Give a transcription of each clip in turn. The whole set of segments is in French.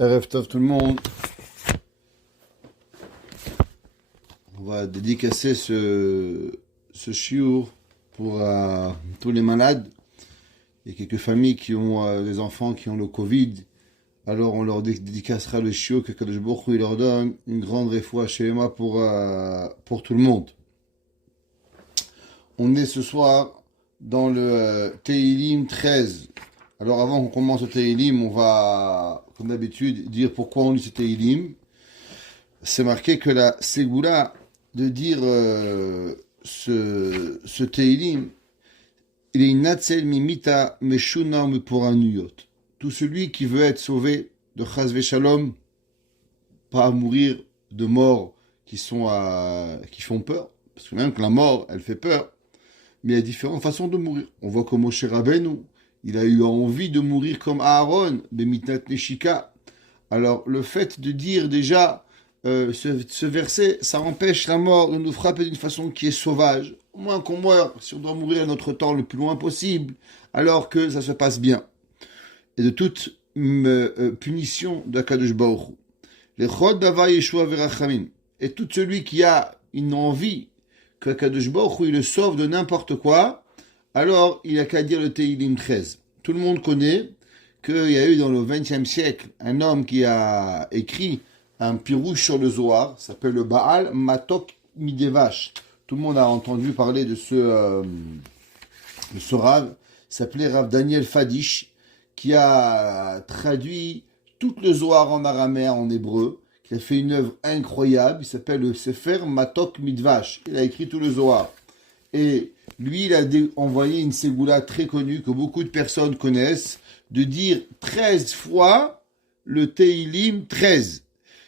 Erev Tov tout le monde. On va dédicacer ce chiour pour tous les malades. Il y a quelques familles qui ont des enfants qui ont le Covid. Alors on leur dédicacera le chiour que Kadosh Baruch Hu, il leur donne une grande réfoua chez moi pour tout le monde. On est ce soir dans le Tehillim 13. Alors avant qu'on commence le Tehillim, on va, comme d'habitude, dire pourquoi on lit ce Tehillim. C'est marqué que la Ségoula de dire ce Tehillim, il est Natzel Mimita Meshuna Meporanuyot. Tout celui qui veut être sauvé de Chaz Shalom, pas à mourir de morts qui font peur, parce que même que la mort, elle fait peur, mais il y a différentes façons de mourir. On voit comme Moshe Rabbeinu, il a eu envie de mourir comme Aaron, Bemitnat Neshika. Alors, le fait de dire déjà ce verset, ça empêche la mort de nous frapper d'une façon qui est sauvage. Au moins qu'on meure, si on doit mourir à notre temps le plus loin possible, alors que ça se passe bien. Et de toute punition d'Akadosh Baruch Hu. Les Chod Dava Yeshua Verachamim. Et tout celui qui a une envie qu'Akadosh Baruch Hu il le sauve de n'importe quoi, alors il a qu'à dire le Tehillim 13. Tout le monde connaît qu'il y a eu dans le XXe siècle un homme qui a écrit un pirouche sur le Zohar, s'appelle le Baal Matok Midevash. Tout le monde a entendu parler de ce Rav, il s'appelait Rav Daniel Fadish, qui a traduit tout le Zohar en araméen, en hébreu, qui a fait une œuvre incroyable, il s'appelle le Sefer Matok Midvash. Il a écrit tout le Zohar. Et lui, il a envoyé une ségoula très connue, que beaucoup de personnes connaissent, de dire 13 fois le Tehillim 13.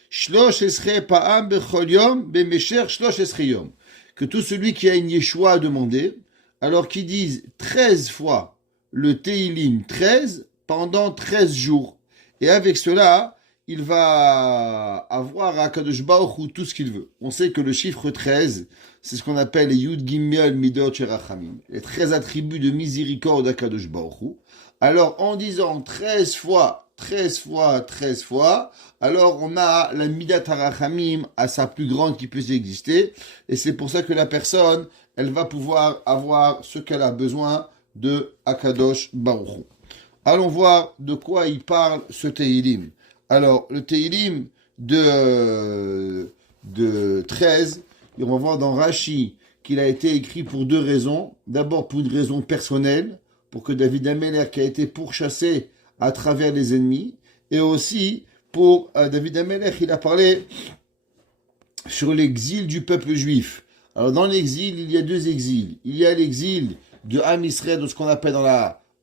Shlosh esrei pa'am bechol yom b'mesher shlosh esrei yom. Que tout celui qui a une Yeshua à demander, alors qu'ils disent 13 fois le Tehillim 13 pendant 13 jours. Et avec cela, il va avoir à Kadosh Baruch Hu tout ce qu'il veut. On sait que le chiffre 13, c'est ce qu'on appelle les Yud Gimel Midot Sherachamim, les 13 attributs de miséricorde à Kadosh Baruch Hu. Alors, en disant 13 fois, 13 fois, 13 fois, alors on a la Midat Harachamim à sa plus grande qui puisse exister. Et c'est pour ça que la personne, elle va pouvoir avoir ce qu'elle a besoin de Akadosh Baruch Hu. Allons voir de quoi il parle ce Tehillim. Alors, le Tehillim de 13, et on va voir dans Rashi qu'il a été écrit pour deux raisons. D'abord pour une raison personnelle, pour que David Améler, qui a été pourchassé à travers les ennemis, et aussi pour David Améler, il a parlé sur l'exil du peuple juif. Alors, dans l'exil, il y a deux exils. Il y a l'exil de Am Israël, de ce qu'on appelle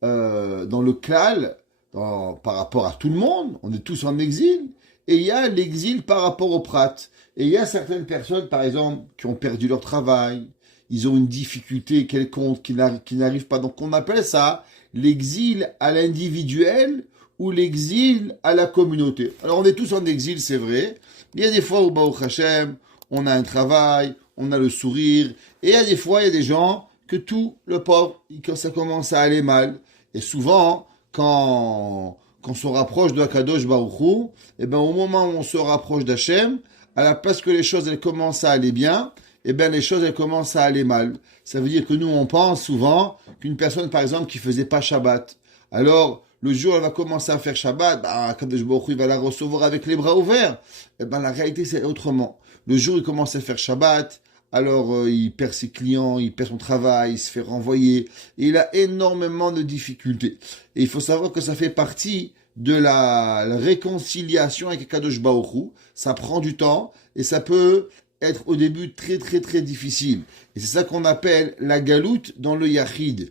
dans le klal, par rapport à tout le monde, on est tous en exil, et il y a l'exil par rapport au prat. Et il y a certaines personnes, par exemple, qui ont perdu leur travail, ils ont une difficulté quelconque qui n'arrive pas. Donc on appelle ça l'exil à l'individuel ou l'exil à la communauté. Alors on est tous en exil, c'est vrai. Il y a des fois où, Baruch Hashem, on a un travail, on a le sourire, et il y a des fois, il y a des gens que tout, le pauvre, quand ça commence à aller mal, et souvent, quand on se rapproche de Akadosh Baruch Hu, et ben au moment où on se rapproche d'Hachem, à la place que les choses elles commencent à aller bien, et ben les choses elles commencent à aller mal. Ça veut dire que nous on pense souvent qu'une personne par exemple qui faisait pas Shabbat, alors le jour où elle va commencer à faire Shabbat, Akadosh Baruch Hu il va la recevoir avec les bras ouverts. Et ben la réalité c'est autrement. Le jour où il commence à faire Shabbat, alors il perd ses clients, il perd son travail, il se fait renvoyer, et il a énormément de difficultés. Et il faut savoir que ça fait partie de la réconciliation avec Kadosh Baruch Hu. Ça prend du temps, et ça peut être au début très très très difficile. Et c'est ça qu'on appelle la galoute dans le Yachid.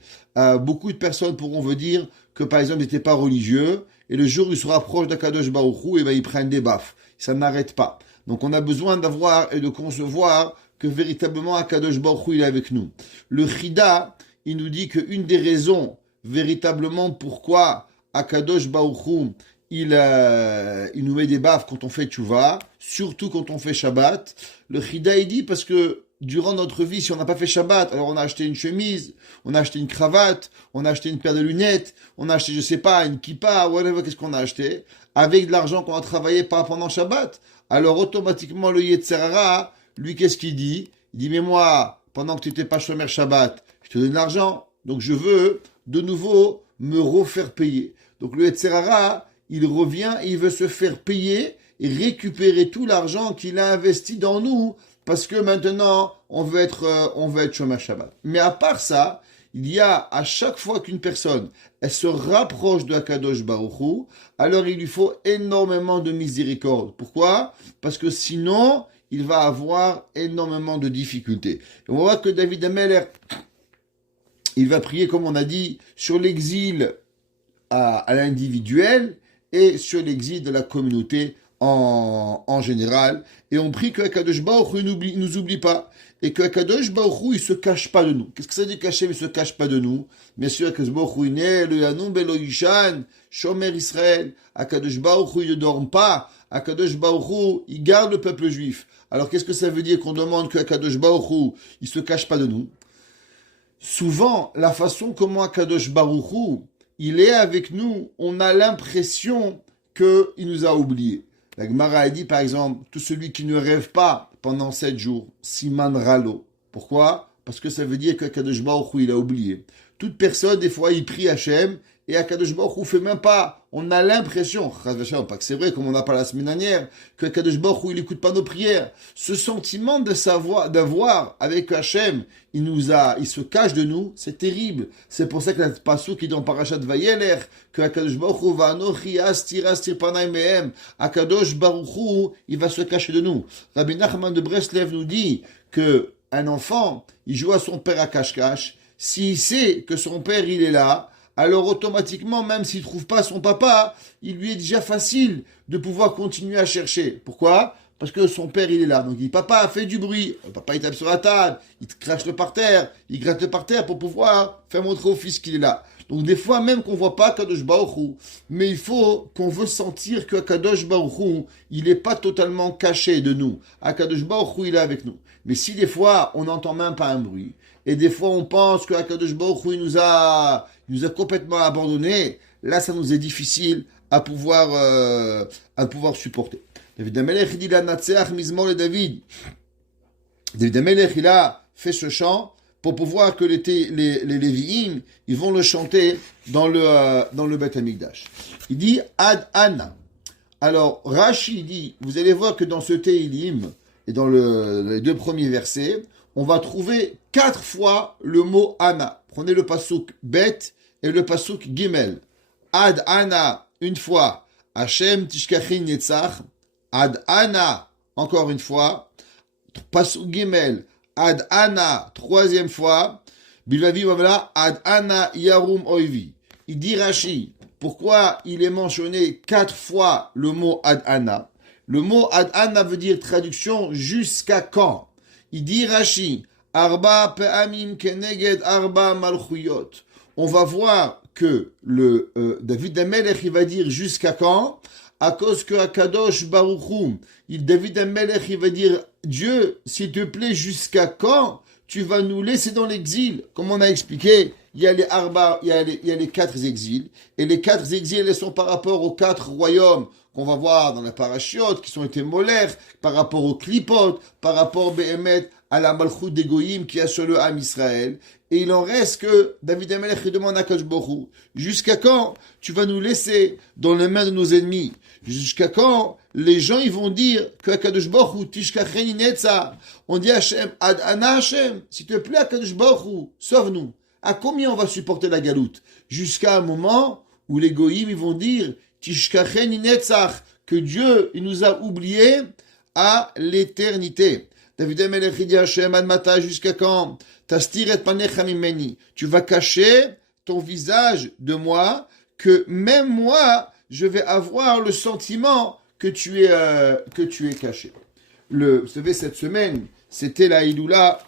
Beaucoup de personnes pourront vous dire que par exemple ils n'étaient pas religieux, et le jour où ils se rapprochent d'Akadosh Baruch Hu, et ben ils prennent des baffes. Ça n'arrête pas. Donc on a besoin d'avoir et de concevoir que véritablement Akadosh Baruch Hu il est avec nous. Le Chida, il nous dit qu'une des raisons véritablement pourquoi Akadosh Baruch Hu il nous met des baffes quand on fait tchouva, surtout quand on fait Shabbat. Le Chida il dit parce que durant notre vie, si on n'a pas fait Shabbat, alors on a acheté une chemise, on a acheté une cravate, on a acheté une paire de lunettes, on a acheté, je sais pas, une kippa, whatever, qu'est-ce qu'on a acheté, avec de l'argent qu'on a travaillé pas pendant Shabbat. Alors automatiquement, le Yetzer Hara, lui, qu'est-ce qu'il dit? Il dit, mais moi, pendant que tu n'étais pas Shomer Shabbat, je te donne de l'argent, donc je veux de nouveau me refaire payer. Donc le Yetzer Hara, il revient et il veut se faire payer et récupérer tout l'argent qu'il a investi dans nous, parce que maintenant, on veut être Shomer Shabbat. Mais à part ça, il y a à chaque fois qu'une personne, elle se rapproche de Akadosh Baruch Hu, alors il lui faut énormément de miséricorde. Pourquoi? Parce que sinon, il va avoir énormément de difficultés. Et on voit que David Ameller, il va prier, comme on a dit, sur l'exil à l'individuel et sur l'exil de la communauté en général. Et on prie que Akadosh Baruch Hu nous oublie pas. Et que Akadosh Baruch Hu, il se cache pas de nous. Qu'est-ce que ça dit cacher, mais il se cache pas de nous? Bien sûr, Akadosh Baruch Hu, le Yanoum Belo Yishan, Shomer Israël. Akadosh Baruch Hu, il ne dorme pas. Akadosh Baruch Hu, il garde le peuple juif. Alors, qu'est-ce que ça veut dire qu'on demande que Akadosh Baruch Hu, il se cache pas de nous? Souvent, la façon comment Akadosh Baruch Hu, il est avec nous, on a l'impression qu'il nous a oubliés. La Gemara a dit, par exemple, tout celui qui ne rêve pas pendant 7 jours, Siman Ralo. Pourquoi? Parce que ça veut dire qu'Akadosh Baruch Hu, il a oublié. Toute personne, des fois, il prie Hachem, et Akadosh Baruch Hu fait même pas. On a l'impression, pas que c'est vrai, comme on n'a pas la semaine dernière, que Akadosh Baruch Hu, il écoute pas nos prières. Ce sentiment de savoir, d'avoir avec Hachem, il se cache de nous, c'est terrible. C'est pour ça que la passou qui est dans Parashat Vayeler, que Akadosh Baruch Hu va anochi astir panay mehem. Akadosh Baruch Hu, il va se cacher de nous. Rabbi Nachman de Breslev nous dit que un enfant, il joue à son père à cache-cache. S'il sait que son père, il est là, alors automatiquement, même s'il ne trouve pas son papa, il lui est déjà facile de pouvoir continuer à chercher. Pourquoi? Parce que son père, il est là. Donc il dit, papa a fait du bruit. Le papa, il tape sur la table, il crache le par terre, il gratte le par terre pour pouvoir faire montrer au fils qu'il est là. Donc des fois, même qu'on ne voit pas Kadosh Baruch Hu, mais il faut qu'on veut sentir que Kadosh Baruch Hu, il n'est pas totalement caché de nous. Kadosh Baruch Hu, il est avec nous. Mais si des fois, on n'entend même pas un bruit, et des fois on pense que Akadosh Baruch Hu, il nous a complètement abandonnés, là ça nous est difficile à pouvoir supporter. David Amelech, il dit la Natseach Mizmor le David. David Amelech, il a fait ce chant pour pouvoir que les Lévi'im, ils vont le chanter dans le Beth Amikdash. Il dit Ad Anna. Alors Rashi dit, vous allez voir que dans ce Tehillim et dans les 2 premiers versets, on va trouver 4 fois le mot Anna. Prenez le pasuk Bet et le pasuk Gimel. Ad Anna, une fois. Hashem Tishkachin Netzach. Ad Anna, encore une fois. Pasuk Gimel. Ad Anna, 3e fois. Bilvavi Wavla. Ad Anna Yarum Oivi. Il dit Rashi, pourquoi il est mentionné 4 fois le mot Ad Anna? Le mot Ad Anna veut dire traduction jusqu'à quand? Il dit Rashi, Arba pe'amim keneged arba malchuyot. On va voir que David Amelech, il va dire jusqu'à quand? À cause que Akadosh Baruch Hu, David Amelech, il va dire Dieu, s'il te plaît, jusqu'à quand tu vas nous laisser dans l'exil? Comme on a expliqué, il y a les 4 exils, et les 4 exils, elles sont par rapport aux 4 royaumes qu'on va voir dans la parachiote, qui sont été molaires, par rapport aux clipotes, par rapport Behemet à la malchut des goyim qui a sur le Ham Israël. Et il en reste que David Amelech demande à Akadosh Baruch Hu, jusqu'à quand tu vas nous laisser dans les mains de nos ennemis? Jusqu'à quand les gens ils vont dire que Akadosh Baruch Hu tishkachen netza? On dit Hashem, Ad Ana Hashem, s'il te plaît Akadosh Baruch Hu, sauve-nous. À combien on va supporter la galoute? Jusqu'à un moment où les goyim ils vont dire Tishkachen netzach, que Dieu il nous a oubliés à l'éternité. David Amelech dit Hashem, Admata, jusqu'à quand? Tastir et panecha mimeni. Tu vas cacher ton visage de moi, que même moi, je vais avoir le sentiment que tu es caché. Vous savez, cette semaine, c'était la Hiloula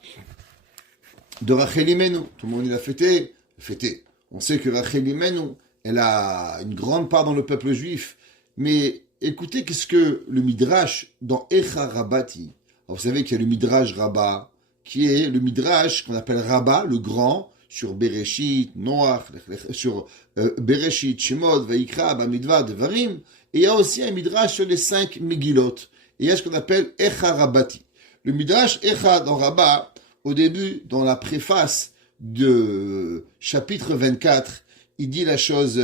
de Rachel Imenu. Tout le monde l'a fêté. On sait que Rachel Imenu, elle a une grande part dans le peuple juif. Mais écoutez, qu'est-ce que le Midrash dans Echa Rabati. Alors, vous savez qu'il y a le Midrash Rabbah, qui est le Midrash qu'on appelle Rabbah, le grand, sur Bereshit, Noach, sur Bereshit, Shemot, Vaikra, Bamidbar, Devarim. Et il y a aussi un Midrash sur les 5 Megillot. Et il y a ce qu'on appelle Echa Rabbati. Le Midrash Echa dans Rabbah, au début, dans la préface de chapitre 24, il dit la chose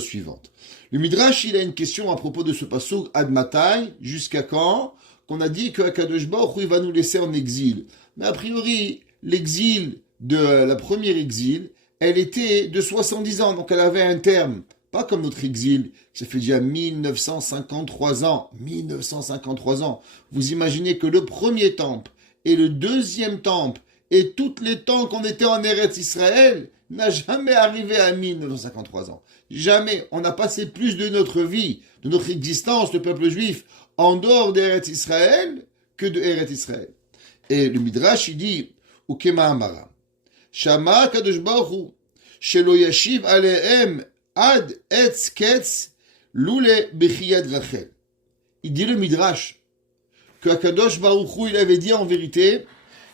suivante. Le Midrash, il a une question à propos de ce passouk Ad Matai, jusqu'à quand, qu'on a dit que Akadosh Baruch Hu, il va nous laisser en exil. Mais a priori, l'exil de la première exil, elle était de 70 ans, donc elle avait un terme. Pas comme notre exil, ça fait déjà 1953 ans. 1953 ans. Vous imaginez que le premier temple et le deuxième temple et tous les temps qu'on était en Eretz Israël n'a jamais arrivé à 1953 ans. Jamais. On a passé plus de notre vie, de notre existence, le peuple juif, en dehors d'Eretz Israël que de Eretz Israël. Et le Midrash, il dit, Ukema Amara, Shama Kadosh Baruch Hu, Shelo Yashiv Alehem Ad Etz Ketz Lule Bechiyad Rachel. Il dit le Midrash que Akadosh Baruch Hu, il avait dit en vérité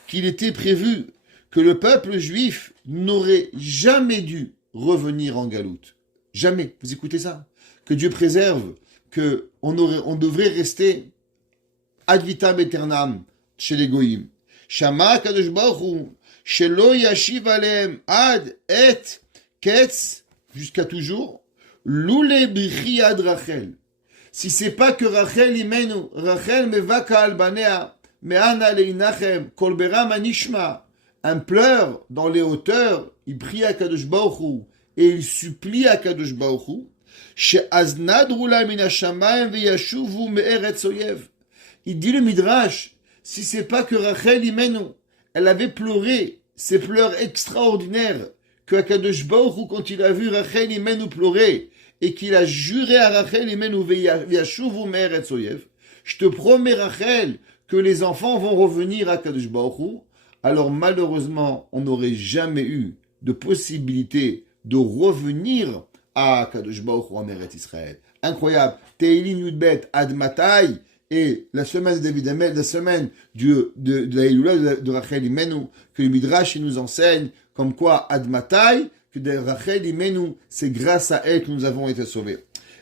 qu'il était prévu que le peuple juif n'aurait jamais dû revenir en galoute. Jamais. Vous écoutez ça? Que Dieu préserve, que on devrait rester ad vitam aeternam chez les goïms. Shama Kadosh Baruch Hu, shelo yashiv alehem ad et ketz, jusqu'à toujours, lule bichiyad Rachel. Si c'est pas que Rachel imenu, Rachel mevaka al banea, me'ana leinachem, kol beram anishma, un pleur dans les hauteurs, il prie à Kadosh Baruch Hu, et il supplie à Kadosh Baruch Hu, she'aznadru la min hashamayim ve'yashuvu me'eretz oyev. Il dit le Midrash, si c'est pas que Rachel imenu, elle avait pleuré, ces pleurs extraordinaires, que Akadosh Baruch Hu, quand il a vu Rachel imenu pleurer, et qu'il a juré à Rachel imenu ve'yashuvu me'eretz oyev, je te promets Rachel, que les enfants vont revenir à Kadosh Baruch Hu, alors malheureusement, on n'aurait jamais eu de possibilité de revenir à Kadosh Baruch Hu en Eretz Israël. Incroyable. Teilim Yudbet Ad Matai, et la semaine de David Amel, la semaine de la Eloula de Rachel Imenu, que le Midrash il nous enseigne, comme quoi Ad Matai, que de Rachel Imenu, c'est grâce à elle que nous avons été sauvés.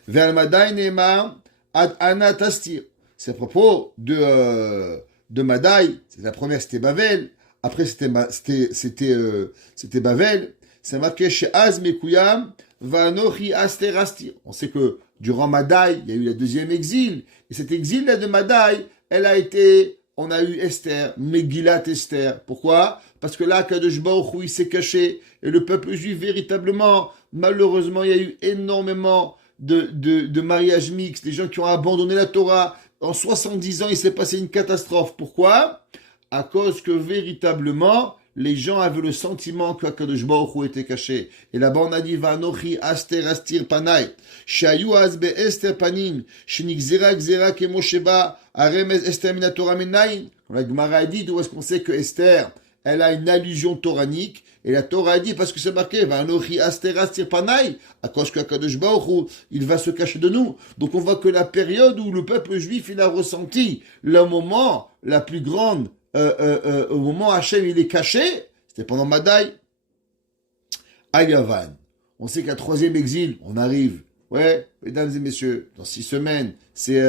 Vers Madai Neemar Ad Ana Tastir. C'est à propos de Madai. La première c'était Bavel. Après c'était Bavel. C'est marqué chez Az Mekuyam Vanochi Aster Astir. On sait que durant Madai, il y a eu le deuxième exil. Et cet exil-là de Madai, on a eu Esther, Megillat Esther. Pourquoi? Parce que là, Kadosh Baruch Hu, il s'est caché. Et le peuple juif, véritablement, malheureusement, il y a eu énormément de mariages mixtes, des gens qui ont abandonné la Torah. En 70 ans, il s'est passé une catastrophe. Pourquoi? À cause que véritablement, les gens avaient le sentiment que Kadosh Baruch Hu était caché. Et là-bas, on a dit, Vanochi aster astir panai, shayu azbe ester panim, shenigzera gzera kemo sheba, aremez ester minatora menayin. La Gemara a dit, d'où est-ce qu'on sait que Esther, elle a une allusion toranique, et la Torah a dit, parce que c'est marqué, Vanochi aster astir panai, à cause que Kadosh Baruch Hu, il va se cacher de nous. Donc on voit que la période où le peuple juif, il a ressenti le moment, la plus grande, au moment où Hachem il est caché, c'était pendant Madai, à Yavan. On sait qu'à troisième exil, on arrive. Ouais, mesdames et messieurs, dans 6 semaines, c'est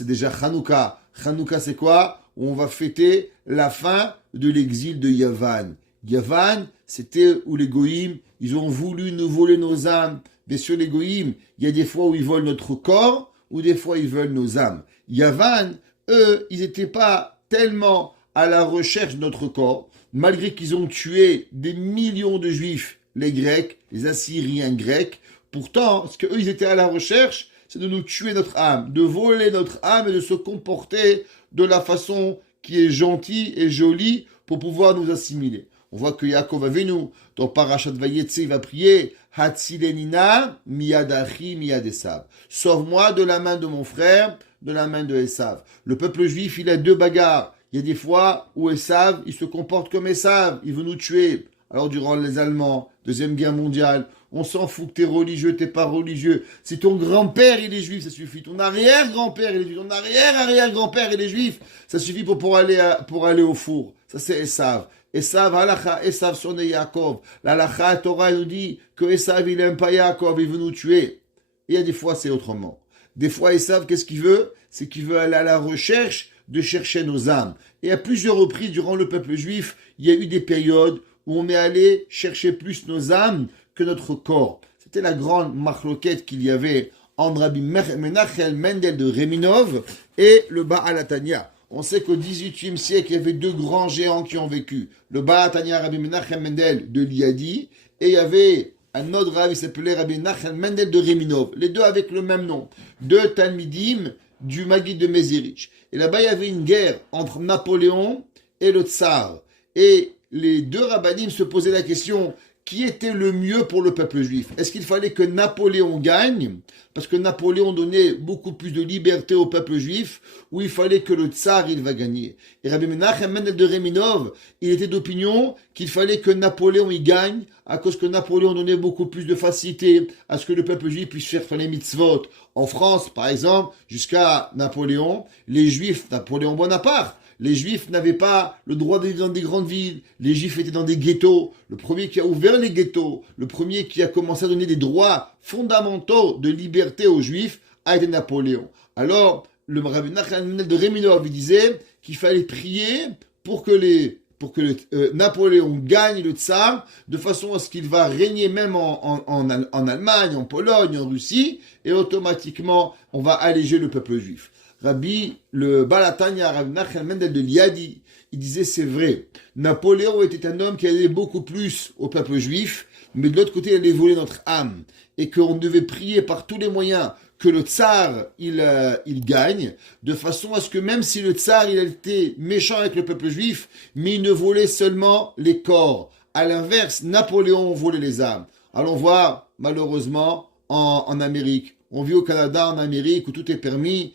déjà Hanouka. Hanouka, c'est quoi? On va fêter la fin de l'exil de Yavan. Yavan, c'était où les goïms, ils ont voulu nous voler nos âmes. Bien sûr, les goïms, il y a des fois où ils volent notre corps, ou des fois ils veulent nos âmes. Yavan, eux, ils n'étaient pas tellement à la recherche de notre corps, malgré qu'ils ont tué des millions de juifs, les Grecs, les Assyriens grecs. Pourtant, ce qu'eux, ils étaient à la recherche, c'est de nous tuer notre âme, de voler notre âme et de se comporter de la façon qui est gentille et jolie pour pouvoir nous assimiler. On voit que Yaakov Avinu, dans Parashat Vayetze, il va prier Hatzilenina miyad achi miyad Esav. Sauve-moi de la main de mon frère, de la main de Esav. Le peuple juif, il a 2 bagarres. Il y a des fois où Esav, il se comporte comme Esav, il veut nous tuer. Alors durant les Allemands, Deuxième Guerre mondiale, On s'en fout que t'es religieux, t'es pas religieux. Si ton grand-père, il est juif, ça suffit. Ton arrière-grand-père, il est juif. Ton arrière-arrière-grand-père, il est juif. Ça suffit pour aller au four. Ça, c'est Esav. Esav, halacha, Esav, son Yaakov. L'halacha, Torah nous dit que Esav, il aime pas Yaakov, il veut nous tuer. Et il y a des fois, c'est autrement. Des fois, Esav, qu'est-ce qu'il veut? C'est qu'il veut aller à la recherche de chercher nos âmes. Et à plusieurs reprises, durant le peuple juif, il y a eu des périodes où on est allé chercher plus nos âmes que notre corps. C'était la grande marloquette qu'il y avait entre Rabbi Menachem Mendel de Reminov et le Baal HaTanya. On sait qu'au XVIIIe siècle, il y avait deux grands géants qui ont vécu. Le Baal HaTanya, Rabbi Menachem Mendel de Liadi, et il y avait un autre Rabbi qui s'appelait Rabbi Menachem Mendel de Reminov. Les deux avec le même nom. Deux Talmidim du Maguid de Mezirich. Et là-bas, il y avait une guerre entre Napoléon et le Tsar. Et les deux rabbinim se posaient la question, qui était le mieux pour le peuple juif? Est-ce qu'il fallait que Napoléon gagne, parce que Napoléon donnait beaucoup plus de liberté au peuple juif, ou il fallait que le Tsar, il va gagner? Et Rabbi Menachem Mendel de Reminov, il était d'opinion qu'il fallait que Napoléon, il gagne, à cause que Napoléon donnait beaucoup plus de facilité à ce que le peuple juif puisse faire les mitzvot. En France, par exemple, jusqu'à Napoléon, les juifs, Napoléon Bonaparte, les juifs n'avaient pas le droit d'être dans des grandes villes. Les juifs étaient dans des ghettos. Le premier qui a ouvert les ghettos, le premier qui a commencé à donner des droits fondamentaux de liberté aux juifs a été Napoléon. Alors, le Rabbi Menachem de Reminov disait qu'il fallait prier pour que Napoléon gagne le tsar, de façon à ce qu'il va régner même en Allemagne, en Pologne, en Russie, et automatiquement, on va alléger le peuple juif. Le Baal HaTanya, Rabbi Menachem Mendel de Liadi, il disait c'est vrai. Napoléon était un homme qui allait beaucoup plus au peuple juif, mais de l'autre côté, il allait voler notre âme. Et qu'on devait prier par tous les moyens que le tsar, il gagne, de façon à ce que même si le tsar, il était méchant avec le peuple juif, mais il ne volait seulement les corps. À l'inverse, Napoléon volait les âmes. Allons voir, malheureusement, en Amérique. On vit au Canada, en Amérique, où tout est permis,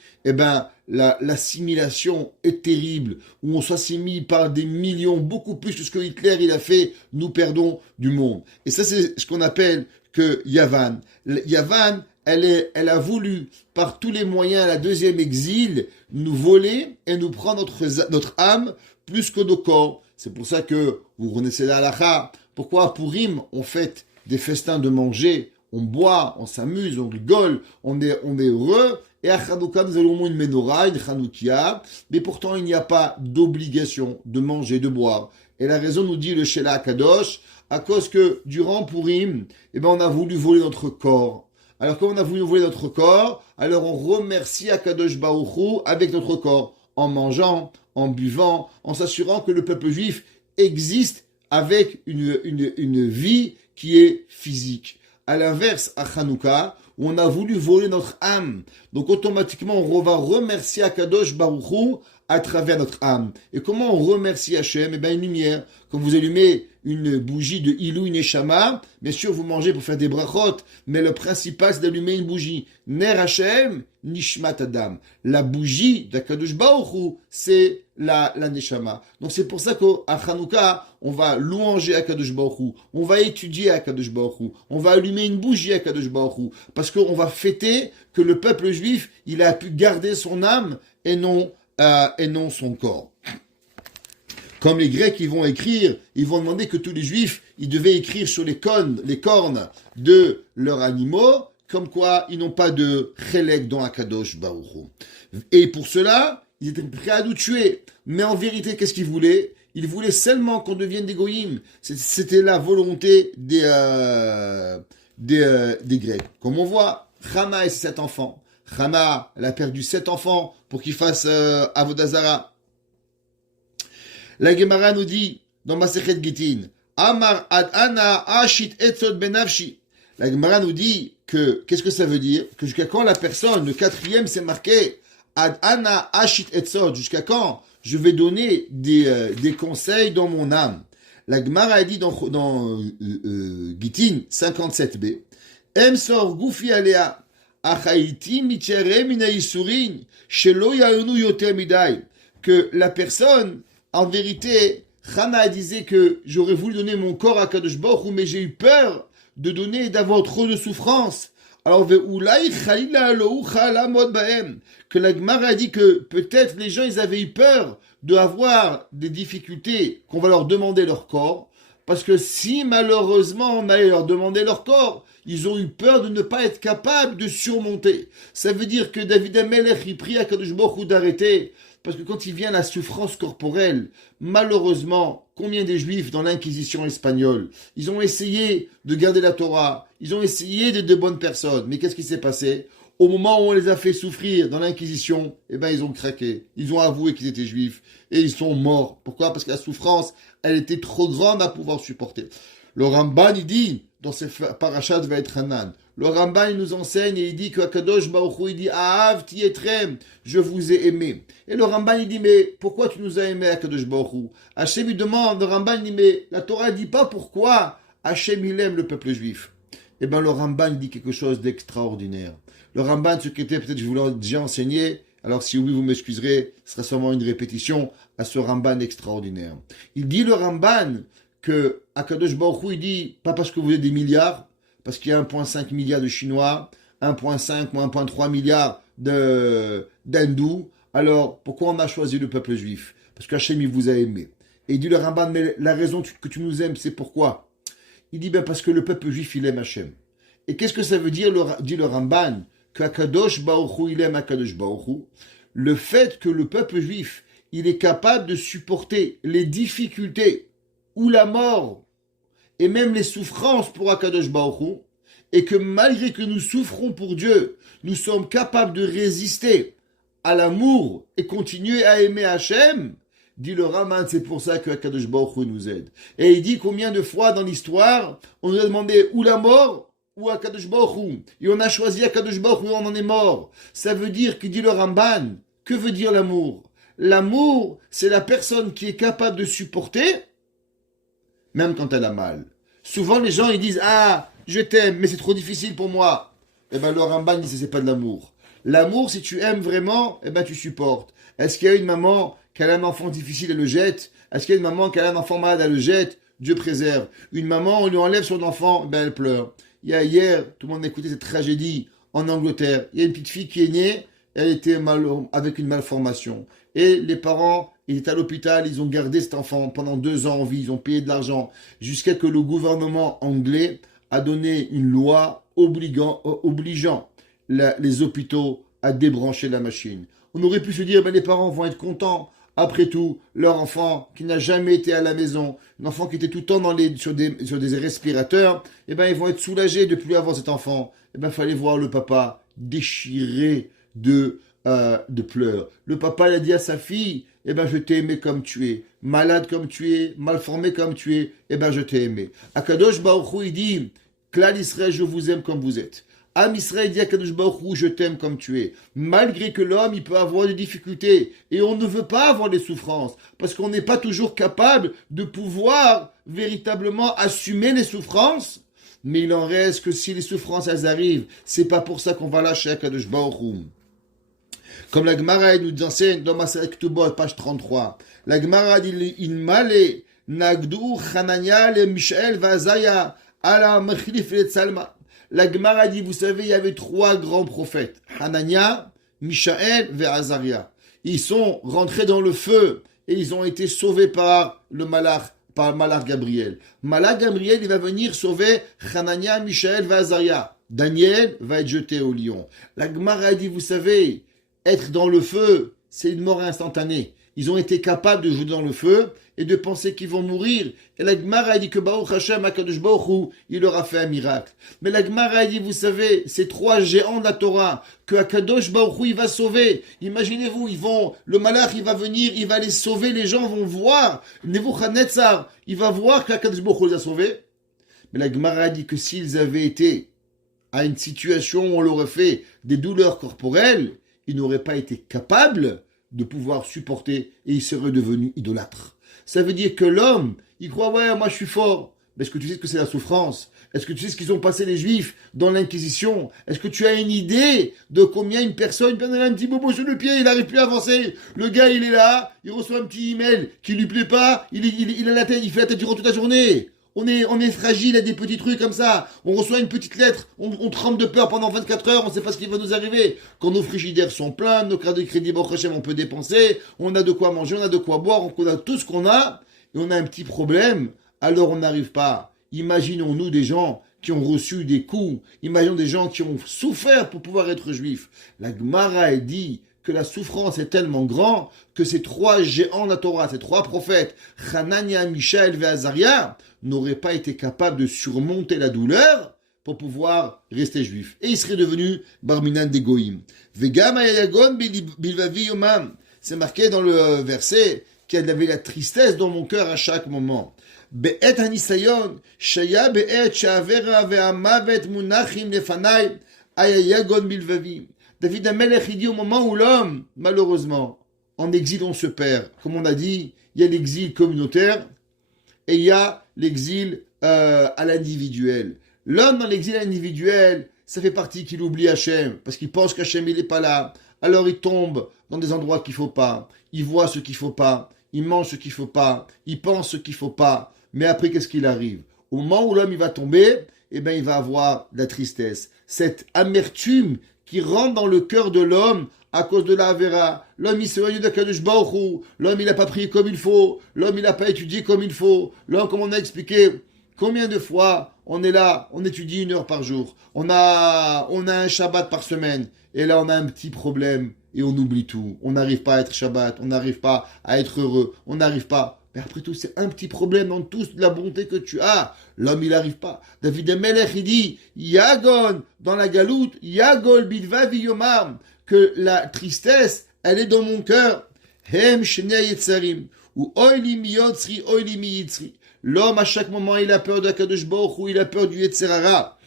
l'assimilation est terrible, où on s'assimile par des millions, beaucoup plus que ce que Hitler il a fait, nous perdons du monde. Et ça, c'est ce qu'on appelle que Yavan. Yavan, elle a voulu, par tous les moyens, la deuxième exil, nous voler et nous prendre notre âme plus que nos corps. C'est pour ça que, vous connaissez la halakha, pourquoi à Purim, on fête des festins de manger, on boit, on s'amuse, on rigole, on est heureux. Et à Chanukah, nous allons une menorah, une Chanoukia, mais pourtant il n'y a pas d'obligation de manger, de boire. Et la raison nous dit le Shela Kadosh, à cause que durant Purim, on a voulu voler notre corps. Alors comme on a voulu voler notre corps, alors on remercie Akadosh Baruch Hu avec notre corps, en mangeant, en buvant, en s'assurant que le peuple juif existe avec une vie qui est physique. À l'inverse, à Hanouka, où on a voulu voler notre âme. Donc automatiquement, on va remercier Akadosh Baruch Hu à travers notre âme. Et comment on remercie Hachem? Une lumière. Quand vous allumez une bougie de Ilou Neshama, bien sûr, vous mangez pour faire des brachot, mais le principal, c'est d'allumer une bougie. Ner Hachem, Nishmat Adam. La bougie d'Akadosh Baruch Hu, c'est la Neshama. Donc c'est pour ça qu'à Hanouka, on va louanger Akadosh Baruch Hu, on va étudier Akadosh Baruch Hu, on va allumer une bougie à Akadosh Baruch Hu, parce qu'on va fêter que le peuple juif, il a pu garder son âme et non son corps. Comme les Grecs, ils vont écrire, ils vont demander que tous les Juifs, ils devaient écrire sur les cornes de leurs animaux, comme quoi ils n'ont pas de chélek dans Akadosh Baruch Hu. Et pour cela, ils étaient prêts à nous tuer. Mais en vérité, qu'est-ce qu'ils voulaient? Ils voulaient seulement qu'on devienne des goyim. C'était la volonté des Grecs. Comme on voit, Chana et ses 7 enfants. Chana, elle a perdu 7 enfants pour qu'ils fassent Avodazara. La Gemara nous dit, dans Masechet Gitin, Amar ad ana ashit etzod benavshi. La Gemara nous dit que, qu'est-ce que ça veut dire? Que jusqu'à quand la personne, le 4e, c'est marqué, ad ana ashit etzod, jusqu'à quand je vais donner des conseils dans mon âme. La Gemara a dit dans Gitin 57b, Emsor gufi alea, achaiti mitchere mina isurin, shelo yaonu yoter midai, que la personne, en vérité, Chana disait que j'aurais voulu donner mon corps à Kadosh Baruch Hu, mais j'ai eu peur de donner et d'avoir trop de souffrance. Alors, ve'ulai chalila lo uchala mod bahem, que la Gemara a dit que peut-être les gens, ils avaient eu peur d'avoir des difficultés, qu'on va leur demander leur corps, parce que si malheureusement on allait leur demander leur corps, ils ont eu peur de ne pas être capables de surmonter. Ça veut dire que David Amelech, il prie à Kadosh Baruch Hu d'arrêter, parce que quand il vient la souffrance corporelle, malheureusement, combien des Juifs dans l'Inquisition espagnole, ils ont essayé de garder la Torah, ils ont essayé d'être de bonnes personnes, mais qu'est-ce qui s'est passé ? Au moment où on les a fait souffrir dans l'Inquisition, eh ben ils ont craqué, ils ont avoué qu'ils étaient Juifs, et ils sont morts. Pourquoi ? Parce que la souffrance, elle était trop grande à pouvoir supporter. Le Ramban, il dit, dans ses parachats va être Hanan, le Ramban, il nous enseigne et il dit que Akadosh Baruch Hu, il dit, Ahav tietrem, je vous ai aimé. Et le Ramban, il dit, mais pourquoi tu nous as aimé, Akadosh Baruch Hu ? Hachem, il demande, le Ramban, il dit, mais la Torah ne dit pas pourquoi Hachem, il aime le peuple juif. Eh bien, le Ramban, il dit quelque chose d'extraordinaire. Le Ramban, ce qui était, peut-être je vous l'ai déjà enseigné, alors si oui, vous m'excuserez, ce sera sûrement une répétition à ce Ramban extraordinaire. Il dit, le Ramban, que Akadosh Baruch Hu, il dit, pas parce que vous êtes des milliards, parce qu'il y a 1,5 milliard de Chinois, 1,5 ou 1,3 milliard d'Hindous, alors pourquoi on a choisi le peuple juif ? Parce qu'Hachem, il vous a aimé. Et il dit, le Ramban, mais la raison que tu nous aimes, c'est pourquoi ? Il dit, ben parce que le peuple juif, il aime Hachem. Et qu'est-ce que ça veut dire, dit le Ramban, qu'Akadosh Baruch Hu, il aime Akadosh Baruch Hu ? Le fait que le peuple juif, il est capable de supporter les difficultés ou la mort, et même les souffrances pour Akadosh Baruch Hu, et que malgré que nous souffrons pour Dieu, nous sommes capables de résister à l'amour et continuer à aimer Hachem, dit le Raman, c'est pour ça que Akadosh Baruch Hu nous aide. Et il dit combien de fois dans l'histoire, on nous a demandé ou la mort, ou Akadosh Baruch Hu. Et on a choisi Akadosh Baruch Hu, on en est mort. Ça veut dire, que dit le Ramban, que veut dire l'amour ? L'amour, c'est la personne qui est capable de supporter, même quand elle a mal. Souvent, les gens, ils disent, ah, je t'aime, mais c'est trop difficile pour moi. Eh ben, le Ramban dit, c'est pas de l'amour. L'amour, si tu aimes vraiment, eh ben, tu supportes. Est-ce qu'il y a une maman qui a un enfant difficile, elle le jette ? Est-ce qu'il y a une maman qui a un enfant malade, elle le jette ? Dieu préserve. Une maman, on lui enlève son enfant, ben, elle pleure. Il y a hier, tout le monde a écouté cette tragédie en Angleterre. Il y a une petite fille qui est née, elle était avec une malformation. Et les parents, ils étaient à l'hôpital, ils ont gardé cet enfant pendant 2 ans en vie, ils ont payé de l'argent, jusqu'à que le gouvernement anglais a donné une loi obligeant les hôpitaux à débrancher la machine. On aurait pu se dire, ben les parents vont être contents. Après tout, leur enfant qui n'a jamais été à la maison, un enfant qui était tout le temps sur des respirateurs, eh ben ils vont être soulagés de ne plus avoir cet enfant. Eh ben fallait voir le papa déchiré de pleurs. Le papa il a dit à sa fille, eh ben je t'ai aimé comme tu es, malade comme tu es, malformé comme tu es, eh ben je t'ai aimé. Akadosh Baruch Hu il dit, Klal Israël, je vous aime comme vous êtes. Am Israël dit à Kadosh Baruch Hu, je t'aime comme tu es. Malgré que l'homme, il peut avoir des difficultés. Et on ne veut pas avoir des souffrances. Parce qu'on n'est pas toujours capable de pouvoir véritablement assumer les souffrances. Mais il en reste que si les souffrances, elles arrivent, c'est pas pour ça qu'on va lâcher à Kadosh Baruch Hu. Comme la Gemara nous enseigne dans Maseret Ketubot, page 33. La Gemara dit, il malé, nagdu, Hanania, le Mishaël, Vazaya, ala Mechlif, le Tzalma. La Gemara dit, vous savez, il y avait 3 grands prophètes, Hanania, Mishaël et Azaria. Ils sont rentrés dans le feu et ils ont été sauvés par le malach Gabriel. Malach Gabriel, il va venir sauver Hanania, Mishaël et Azaria. Daniel va être jeté au lion. La Gemara dit, vous savez, être dans le feu, c'est une mort instantanée. Ils ont été capables de jouer dans le feu et de penser qu'ils vont mourir. Et la Gemara dit que Baruch Hashem, Akadosh Baruch Hu, il leur a fait un miracle. Mais la Gemara dit, vous savez, ces 3 géants de la Torah, que Akadosh Baruch Hu, il va sauver. Imaginez-vous, le malach, il va venir, il va les sauver, les gens vont voir. Nebuchadnezzar, il va voir qu'Akadosh Baruch Hu les a sauvés. Mais la Gemara dit que s'ils avaient été à une situation où on leur aurait fait des douleurs corporelles, ils n'auraient pas été capables de pouvoir supporter et ils seraient devenus idolâtres. Ça veut dire que l'homme, il croit, ouais, moi je suis fort. Mais est-ce que tu sais ce que c'est la souffrance ? Est-ce que tu sais ce qu'ils ont passé les Juifs dans l'Inquisition ? Est-ce que tu as une idée de combien une personne, elle a un petit bobo sur le pied, il n'arrive plus à avancer. Le gars, il est là, il reçoit un petit email qui lui plaît pas, il a la tête, il fait la tête durant toute la journée. on est fragile à des petits trucs comme ça. On reçoit une petite lettre, on tremble de peur pendant 24 heures, on ne sait pas ce qui va nous arriver. Quand nos frigidaires sont pleins, nos cartes de crédit, on peut dépenser, on a de quoi manger, on a de quoi boire, on a tout ce qu'on a, et on a un petit problème, alors on n'arrive pas. Imaginons-nous des gens qui ont reçu des coups, imaginons des gens qui ont souffert pour pouvoir être juifs. La Gemara dit que la souffrance est tellement grande que ces 3 géants de la Torah, ces 3 prophètes, Hanania, Mishaël et Azaria, n'auraient pas été capables de surmonter la douleur pour pouvoir rester juifs. Et ils seraient devenus Barminan des Goïm. Vegam ayayagon bilvavi yomam. C'est marqué dans le verset qu'il y avait la tristesse dans mon cœur à chaque moment. Be'et hanisayon, shaya be'et sha'avera ve'amavet munachim lefanai, ayayagon bilvavi. David Amelech, il dit au moment où l'homme, malheureusement, en exil on se perd. Comme on a dit, il y a l'exil communautaire et il y a l'exil à l'individuel. L'homme dans l'exil individuel, ça fait partie qu'il oublie Hachem, parce qu'il pense qu'Hachem il n'est pas là. Alors il tombe dans des endroits qu'il ne faut pas, il voit ce qu'il ne faut pas, il mange ce qu'il ne faut pas, il pense ce qu'il ne faut pas. Mais après, qu'est-ce qu'il arrive? Au moment où l'homme il va tomber, eh ben, il va avoir de la tristesse. Cette amertume qui rentre dans le cœur de l'homme à cause de la Avera. L'homme, il s'est éloigné de Kadosh Baruch Hu. L'homme, il n'a pas prié comme il faut. L'homme, il n'a pas étudié comme il faut. L'homme, comme on a expliqué, combien de fois on est là, on étudie 1 heure par jour. On a un Shabbat par semaine. Et là, on a un petit problème et on oublie tout. On n'arrive pas à être Shabbat. On n'arrive pas à être heureux. On n'arrive pas. Mais après tout, c'est un petit problème dans toute la bonté que tu as. L'homme, il n'arrive pas. David Amelech, il dit, Yagon, dans la galoute, Yagol bilva viyomam, que la tristesse, elle est dans mon cœur. Hem shnei yetzarim, ou oili mi yotzri, oili mi yitzri. L'homme, à chaque moment, il a peur de Kadosh Baruch Hu, il a peur du Yetzerara.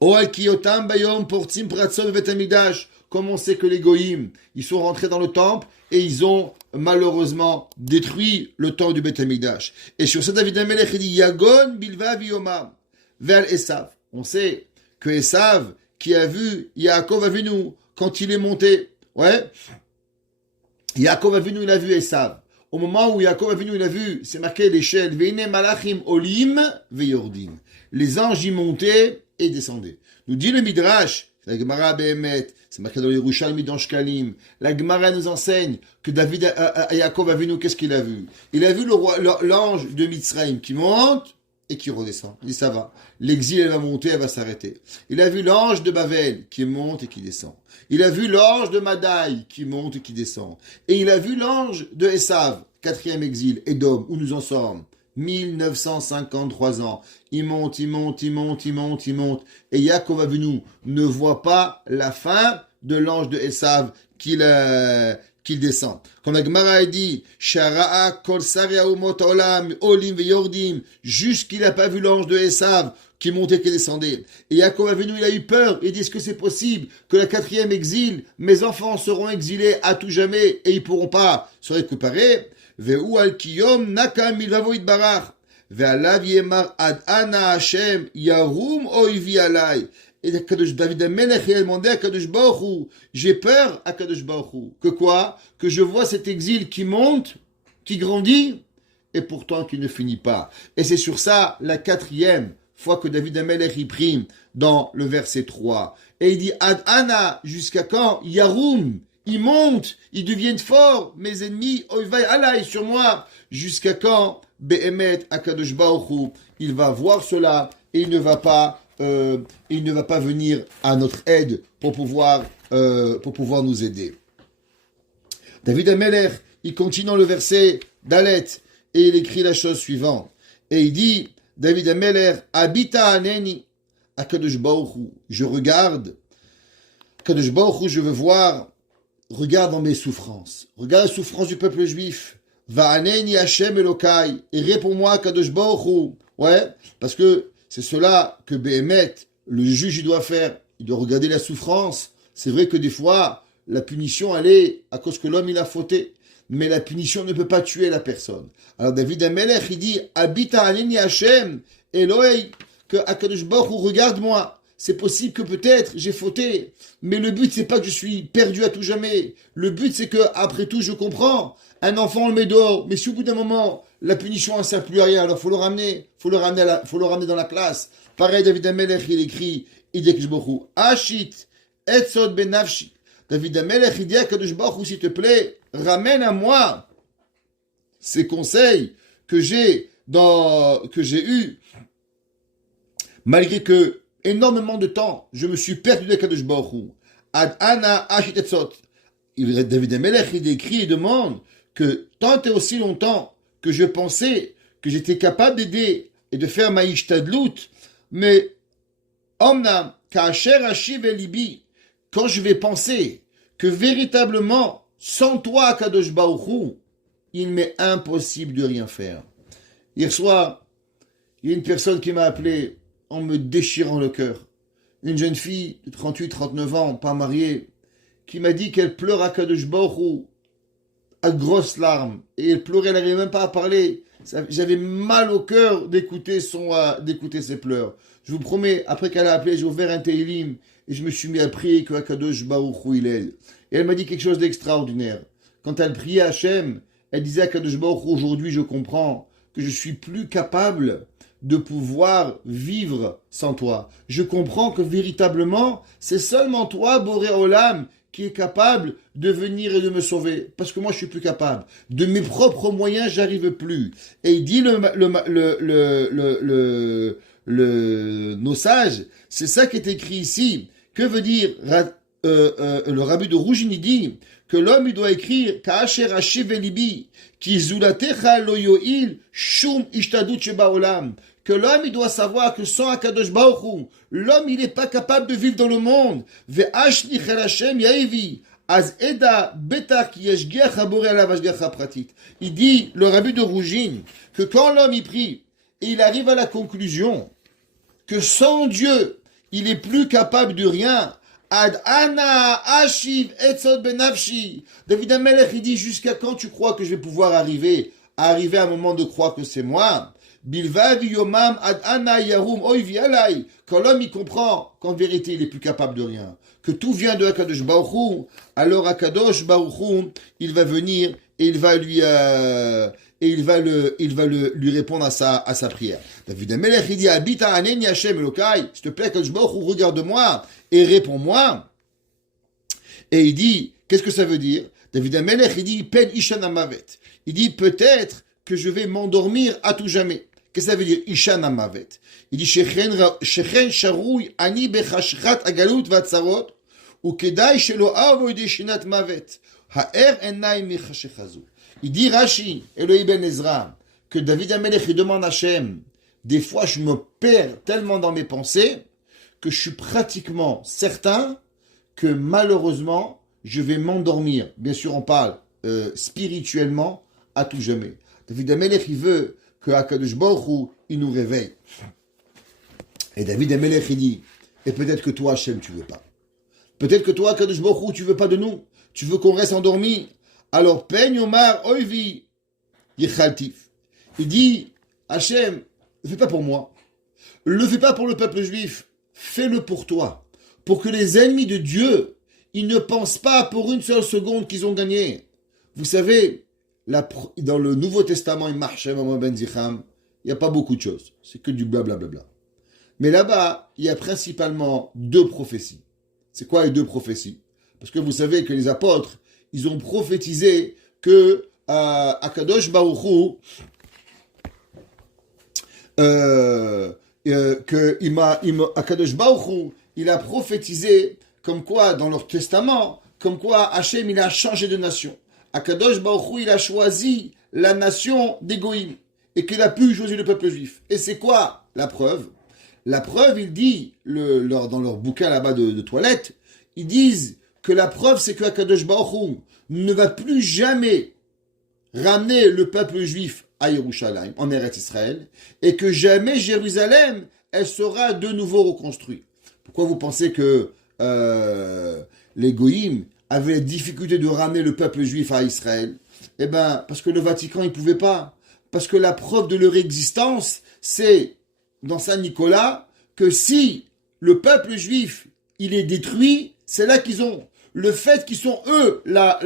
Oal kiyotam bayom portim pratzom vet amidash. Comme on sait que les goïms, ils sont rentrés dans le temple et ils ont malheureusement détruit le temple du Beth Amikdash. Et sur ça, David Amelech dit Yagon bilva viyoma vers Esav. On sait que Esav, qui a vu Yaakov Avinu quand il est monté, ouais, Yaakov Avinu, il a vu Esav. Au moment où Yaakov Avinu, il a vu, c'est marqué l'échelle, Veine malachim olim veyordim. Les anges y montaient et descendaient. Nous dit le Midrash, la Gemara Behemet, c'est marqué dans les Yerushalmi dans Shkalim. La Gemara nous enseigne que David, Yaakov Avinu, qu'est-ce qu'il a vu? Il a vu l'ange de Mitzrayim qui monte et qui redescend. Il dit ça va. L'exil, elle va monter, elle va s'arrêter. Il a vu l'ange de Bavel qui monte et qui descend. Il a vu l'ange de Madaï qui monte et qui descend. Et il a vu l'ange de Esav, 4e exil, Édom, où nous en sommes. 1953 ans. Il monte, il monte, il monte, il monte, il monte. Et Yaakov Avinu ne voit pas la fin de l'ange de Esav qu'il descend. Comme la Gemara a dit, Shara'a kol saria umot olam olim veyordim, jusqu'il n'a pas vu l'ange de Esav qui montait, qui descendait. Et Yaakov Avinu, il a eu peur. Il dit, est-ce que c'est possible que la 4e exil, mes enfants seront exilés à tout jamais et ils pourront pas se récupérer? Ve'u al kiyom nakam milvavo itbarach. Ve'alav yemar ad ana Hashem yarum oivi alai. Et David Amelech, il a demandé à Kadosh Baruch Hu, j'ai peur à Kadosh Baruch Hu. Que quoi? Que je vois cet exil qui monte, qui grandit, et pourtant qui ne finit pas. Et c'est sur ça la 4e fois que David Amelech y prime dans le verset 3. Et il dit, ad ana, jusqu'à quand? Yarum. Ils montent, ils deviennent forts, mes ennemis, oivai alai sur moi. Jusqu'à quand? Behemet akadosh Baruch Hu, il va voir cela et il ne va pas venir à notre aide pour pouvoir nous aider. David Amelech, il continue dans le verset d'Alet et il écrit la chose suivante. Et il dit, David Amelech, habita aneni akadosh Baruch Hu, je regarde, akadosh Baruch Hu, je veux voir. Regarde dans mes souffrances. Regarde les souffrances du peuple juif. Va'aneni Hashem Elokai. Et réponds-moi, Kadosh Baruch Hu. Ouais, parce que c'est cela que Behemet, le juge, il doit faire. Il doit regarder la souffrance. C'est vrai que des fois, la punition, elle est à cause que l'homme, il a fauté. Mais la punition ne peut pas tuer la personne. Alors David Amelech, il dit, Habita aneni Hashem Eloi, que Kadosh Baruch Hu, regarde-moi. C'est possible que peut-être j'ai fauté, mais le but c'est pas que je suis perdu à tout jamais. Le but c'est que après tout je comprends. Un enfant on le met dehors, mais si au bout d'un moment la punition ne sert plus à rien, alors faut le ramener dans la classe. Pareil, David Amelech, il écrit, il dit à Kadosh Baruch Hu, Ashit, etzot benafshi. David Amelech, il dit à Kadosh Baruch Hu, s'il te plaît, ramène à moi ces conseils que j'ai eu, malgré que énormément de temps, je me suis perdu de Kadosh Baruch Hu. Ad ana ashit etzot. David Amelech, il écrit et demande que tant et aussi longtemps que je pensais que j'étais capable d'aider et de faire ma ishtadlut, mais omnam ka'asher ashiv el libi, quand je vais penser que véritablement, sans toi, Kadosh Baruch Hu, il m'est impossible de rien faire. Hier soir, il y a une personne qui m'a appelé en me déchirant le cœur. Une jeune fille de 38-39 ans, pas mariée, qui m'a dit qu'elle pleure à Kadosh Baruch Hu à grosses larmes. Et elle pleurait, elle n'arrivait même pas à parler. J'avais mal au cœur d'écouter ses pleurs. Je vous promets, après qu'elle a appelé, j'ai ouvert un Teilim et je me suis mis à prier que Kadosh Baruch Hu il aide. Et elle m'a dit quelque chose d'extraordinaire. Quand elle priait Hachem, elle disait à Kadosh Baruch Hu, aujourd'hui je comprends que je suis plus capable de pouvoir vivre sans toi. Je comprends que véritablement, c'est seulement toi, Boré Olam, qui est capable de venir et de me sauver. Parce que moi, je suis plus capable. De mes propres moyens, j'arrive plus. Et il dit nos sages, c'est ça qui est écrit ici. Que veut dire le rabbi de Rougine, il dit que l'homme, il doit écrire Ka'asher hashiv libi, ki zulatecha lo yo'il shum ishtadut sheba olam. Que l'homme, il doit savoir que sans Akadosh Baruch Hu, l'homme, il n'est pas capable de vivre dans le monde. Ve'ashlich el Hashem ya'ivi, az eda betar ki yeshgiach haboré alav hashgacha pratit. Il dit, le rabbi de Rougine, que quand l'homme y prie, et il arrive à la conclusion que sans Dieu, il est plus capable de rien. Ad ana ashiv etzot benafshi. David Amelech, il dit, jusqu'à quand tu crois que je vais pouvoir arriver à un moment de croire que c'est moi? Bilvav yomam ad ana yarum oivi alai. Quand l'homme y comprend qu'en vérité il est plus capable de rien, que tout vient de Akadosh Baruch Hu, alors Akadosh Baruch Hu, il va venir et il va lui répondre à sa prière. David Amelech, il dit Habita aneni Hashem Elokai, s'il te plaît Akadosh Baruch Hu, regarde-moi et réponds-moi. Et il dit, qu'est-ce que ça veut dire? David Amelech, il dit pen ishan amavet. Il dit peut-être que je vais m'endormir à tout jamais. Qu'est-ce que ça veut dire? Ishan amavet. Il dit shechen sharouy ani bechashchat agalut vatzarot ou kedai shelo avo yedeshinat mavet ha'er enai michashechazu. Il dit Rashi, Elohim ben Ezra, que David Amelech il demande à Hachem, des fois je me perds tellement dans mes pensées que je suis pratiquement certain que malheureusement je vais m'endormir. Bien sûr on parle spirituellement à tout jamais. David Amelech, il veut que Akadosh Baruch Hu, il nous réveille. Et David Amelech, il dit, et peut-être que toi, Hachem, tu veux pas. Peut-être que toi, Akadosh Baruch Hu, tu veux pas de nous. Tu veux qu'on reste endormi. Alors, Pen Omar Oivi Yechaltif. Il dit, Hachem, ne fais pas pour moi. Ne le fais pas pour le peuple juif. Fais-le pour toi. Pour que les ennemis de Dieu, ils ne pensent pas pour une seule seconde qu'ils ont gagné. Vous savez, dans le Nouveau Testament, il n'y a pas beaucoup de choses. C'est que du blablabla. Mais là-bas, il y a principalement 2 prophéties. C'est quoi les 2 prophéties? Parce que vous savez que les apôtres, ils ont prophétisé que Akadosh Baruch Hu, Akadosh Baruch Hu, il a prophétisé comme quoi, dans leur testament, comme quoi Hachem, il a changé de nation. Akadosh Baruch Hu, il a choisi la nation des Goïm et qu'il a pu choisir le peuple juif. Et c'est quoi la preuve? La preuve, il dit, dans leur bouquin là-bas de toilette, ils disent que la preuve, c'est que Akadosh Baruch Hu ne va plus jamais ramener le peuple juif à Yerushalayim, en Eretz Israël, et que jamais Jérusalem, elle sera de nouveau reconstruite. Pourquoi vous pensez que les Goïm avaient la difficulté de ramener le peuple juif à Israël? Eh bien, parce que le Vatican, il ne pouvait pas. Parce que la preuve de leur existence, c'est, dans Saint-Nicolas, que si le peuple juif, il est détruit, c'est là qu'ils ont Le fait qu'ils sont eux, la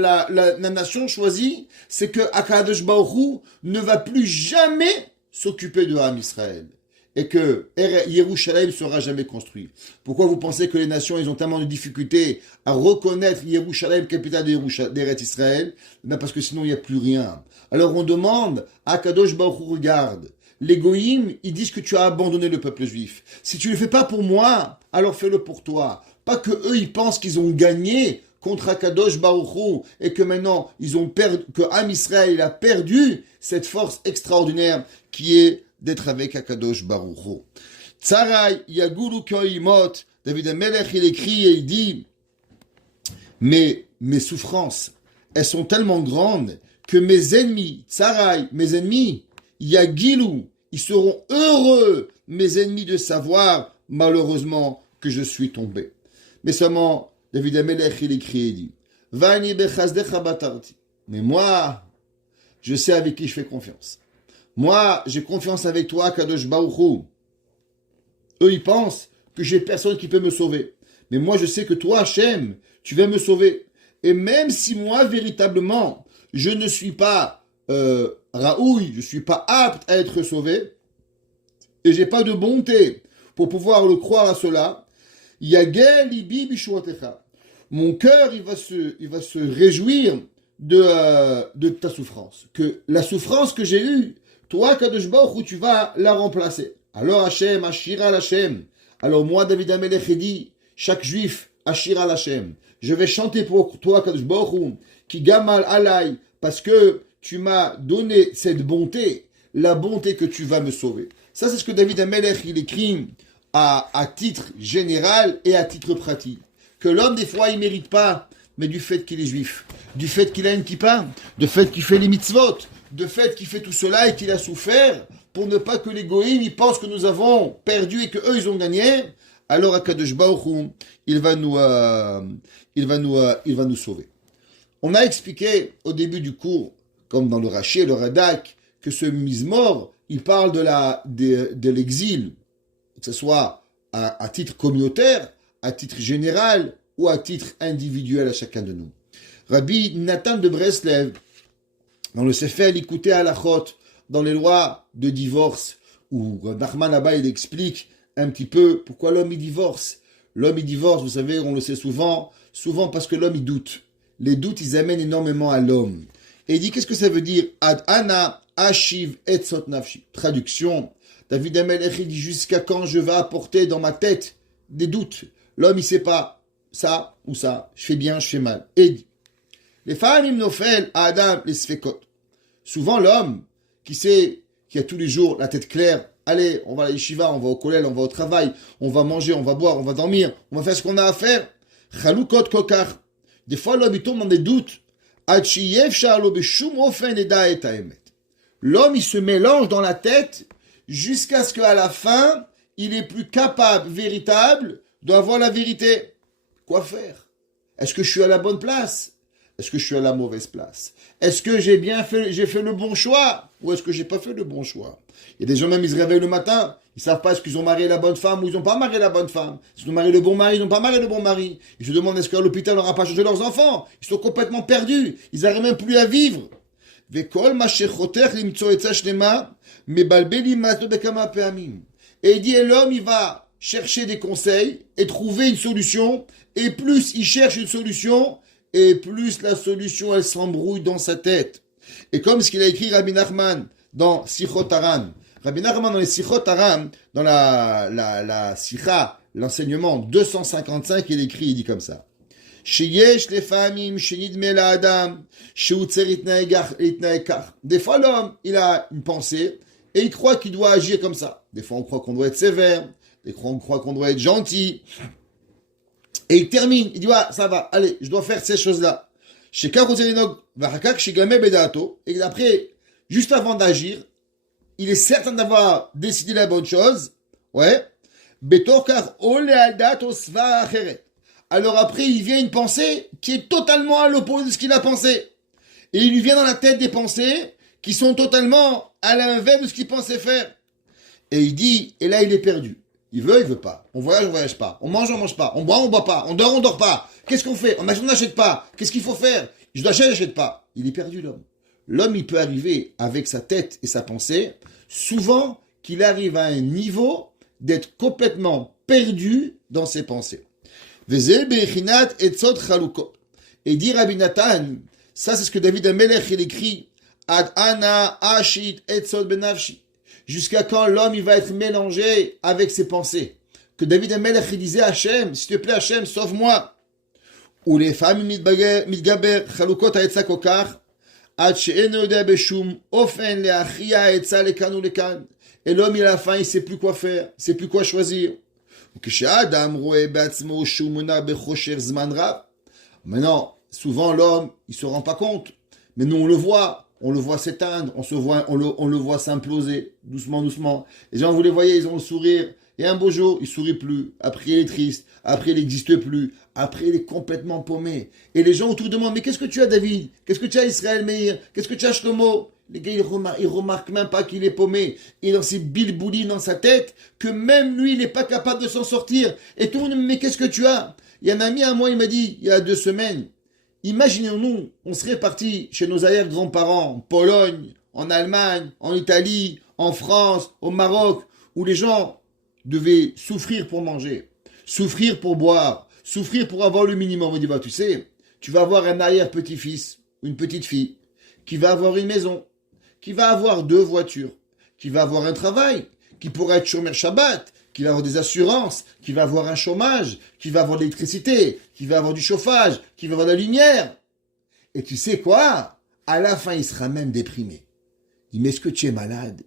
nation choisie, c'est que Akadosh Baruch Hu ne va plus jamais s'occuper de Ham Israël. Et que Yerushalayim ne sera jamais construit. Pourquoi vous pensez que les nations, ils ont tellement de difficultés à reconnaître Yerushalayim, capitale d'Eretz Israël? Ben parce que sinon, il n'y a plus rien. Alors on demande à Kadosh Baruch Hu, regarde, les goïms, ils disent que tu as abandonné le peuple juif. Si tu ne le fais pas pour moi, alors fais-le pour toi. Pas que eux, ils pensent qu'ils ont gagné contre Akadosh Baruch Hu et que maintenant, ils ont perdu, que Ham Israël a perdu cette force extraordinaire qui est d'être avec Akadosh Baruch Hu. Tsarai Yagulu Koimot, David Amelech, il écrit et il dit, mais mes souffrances, elles sont tellement grandes que mes ennemis, Tsarai, mes ennemis, Yagilu, ils seront heureux, mes ennemis, de savoir, malheureusement, que je suis tombé. Mais seulement, David Amelech, il écrit et dit, Vani bechazdecha batarti. Mais moi, je sais avec qui je fais confiance. Moi, j'ai confiance avec toi, Kadosh Baruch Hu. Eux, ils pensent que j'ai personne qui peut me sauver. Mais moi, je sais que toi, Hachem, tu vas me sauver. Et même si moi, véritablement, je ne suis pas Raoui, je ne suis pas apte à être sauvé, et j'ai pas de bonté pour pouvoir le croire à cela, Yagel libi bishuatecha. Mon cœur, il va se réjouir de ta souffrance. Que la souffrance que j'ai eue, toi, Kadosh Baruch Hu, tu vas la remplacer. Alors Hachem, Ashira l'Hachem. Alors moi, David Amelech, dit, chaque juif, Ashira l'Hachem. Je vais chanter pour toi, Kadosh Baruch Hu, qui gamal alay, parce que tu m'as donné cette bonté, la bonté que tu vas me sauver. Ça, c'est ce que David Amelech, il écrit à titre général et à titre pratique. Que l'homme, des fois, il mérite pas, mais du fait qu'il est juif, du fait qu'il a une kippa, du fait qu'il fait les mitzvot, du fait qu'il fait tout cela et qu'il a souffert, pour ne pas que les goïms, ils pensent que nous avons perdu et que eux, ils ont gagné, alors Akadosh Baruch Hu, il va nous sauver. On a expliqué au début du cours, comme dans le Rashi et le Radak, que ce Mizmor, il parle de l'exil, que ce soit à titre communautaire, à titre général ou à titre individuel à chacun de nous. Rabbi Nathan de Breslev, dans le Sefer Likutei Halachot, dans les lois de divorce, où Nachman là-bas il explique un petit peu pourquoi l'homme il divorce. L'homme il divorce, vous savez, on le sait souvent parce que l'homme il doute. Les doutes ils amènent énormément à l'homme. Et il dit qu'est-ce que ça veut dire? Ad ana ashiv etzot nafshi. Traduction. David Amelech il dit jusqu'à quand je vais apporter dans ma tête des doutes. L'homme il sait pas ça ou ça. Je fais bien, je fais mal. Et il dit les famim nofel adam les sfekot. Souvent l'homme qui a tous les jours la tête claire, allez, on va à la yeshiva, on va au kollel, on va au travail, on va manger, on va boire, on va dormir, on va faire ce qu'on a à faire. Chalukot kokar. Des fois l'homme il tombe dans des doutes. L'homme il se mélange dans la tête jusqu'à ce qu'à la fin il est plus capable, véritable, d'avoir la vérité. Quoi faire? Est-ce que je suis à la bonne place? Est-ce que je suis à la mauvaise place? Est-ce que j'ai fait le bon choix? Ou est-ce que j'ai pas fait le bon choix? Il y a des gens même, ils se réveillent le matin, ils savent pas est-ce qu'ils ont marié la bonne femme ou ils ont pas marié la bonne femme. Est-ce qu'ils ont marié le bon mari, ils n'ont pas marié le bon mari. Ils se demandent est-ce qu'à l'hôpital on n'aura pas changé leurs enfants. Ils sont complètement perdus. Ils n'arrivent même plus à vivre. Et il dit, et l'homme, il va chercher des conseils et trouver une solution. Et plus il cherche une solution, et plus la solution, elle s'embrouille dans sa tête. Et comme ce qu'il a écrit Rabbi Nachman dans Sichot Haran. Rabbi Nachman dans les Sichot Haran, dans la Sicha, l'enseignement 255, il écrit, il dit comme ça. Des fois, l'homme, il a une pensée et il croit qu'il doit agir comme ça. Des fois, on croit qu'on doit être sévère. Des fois, on croit qu'on doit être gentil. Et il termine. Il dit, ça va, allez, je dois faire ces choses-là. Et après, juste avant d'agir, il est certain d'avoir décidé la bonne chose. Ouais. Alors après, il vient une pensée qui est totalement à l'opposé de ce qu'il a pensé. Et il lui vient dans la tête des pensées qui sont totalement à l'inverse de ce qu'il pensait faire. Et il dit, et là il est perdu. Il veut pas. On voyage pas. On mange pas. On boit pas. On dort pas. Qu'est-ce qu'on fait? On n'achète pas. Qu'est-ce qu'il faut faire? Je dois acheter, j'achète pas. Il est perdu, l'homme. L'homme, il peut arriver avec sa tête et sa pensée, souvent qu'il arrive à un niveau d'être complètement perdu dans ses pensées. Et dit Rabbi Nathan, ça c'est ce que David Amelech il écrit, Ad ana ashit etzot benafshi. Jusqu'à quand l'homme il va être mélangé avec ses pensées. Que David Amelech il disait Hachem, s'il te plaît Hachem, sauve-moi. Ou les femmes mitgaber chalukot ha'etza kokar, ad she'eno yodea beshum ofen le'achia ha'etza lekan ou lekan. Et l'homme il à la fin il sait plus quoi faire, il sait plus quoi choisir. Maintenant, souvent l'homme, il se rend pas compte. Mais nous, on le voit s'éteindre, on le voit s'imploser, doucement. Les gens, vous les voyez, ils ont le sourire. Et un beau jour, il sourit plus. Après, il est triste. Après, il n'existe plus. Après, il est complètement paumé. Et les gens autour demandent, mais qu'est-ce que tu as, David? Qu'est-ce que tu as, Israël Meir? Qu'est-ce que tu as, Shlomo? Les gars, ils remarquent même pas qu'il est paumé. Il est dans ses bilboulis dans sa tête, que même lui, il n'est pas capable de s'en sortir. Et tout le monde me dit, mais qu'est-ce que tu as? Il y a un ami à moi, il m'a dit, il y a 2 semaines, imaginons-nous, on serait parti chez nos arrière-grands-parents, en Pologne, en Allemagne, en Italie, en France, au Maroc, où les gens devaient souffrir pour manger, souffrir pour boire, souffrir pour avoir le minimum. On dit, bah, tu sais, tu vas avoir un arrière-petit-fils, une petite fille, qui va avoir une maison, qui va avoir 2 voitures, qui va avoir un travail, qui pourra être chômeur Shabbat, qui va avoir des assurances, qui va avoir un chômage, qui va avoir de l'électricité, qui va avoir du chauffage, qui va avoir de la lumière. Et tu sais quoi? À la fin, il sera même déprimé. Il dit, mais est-ce que tu es malade?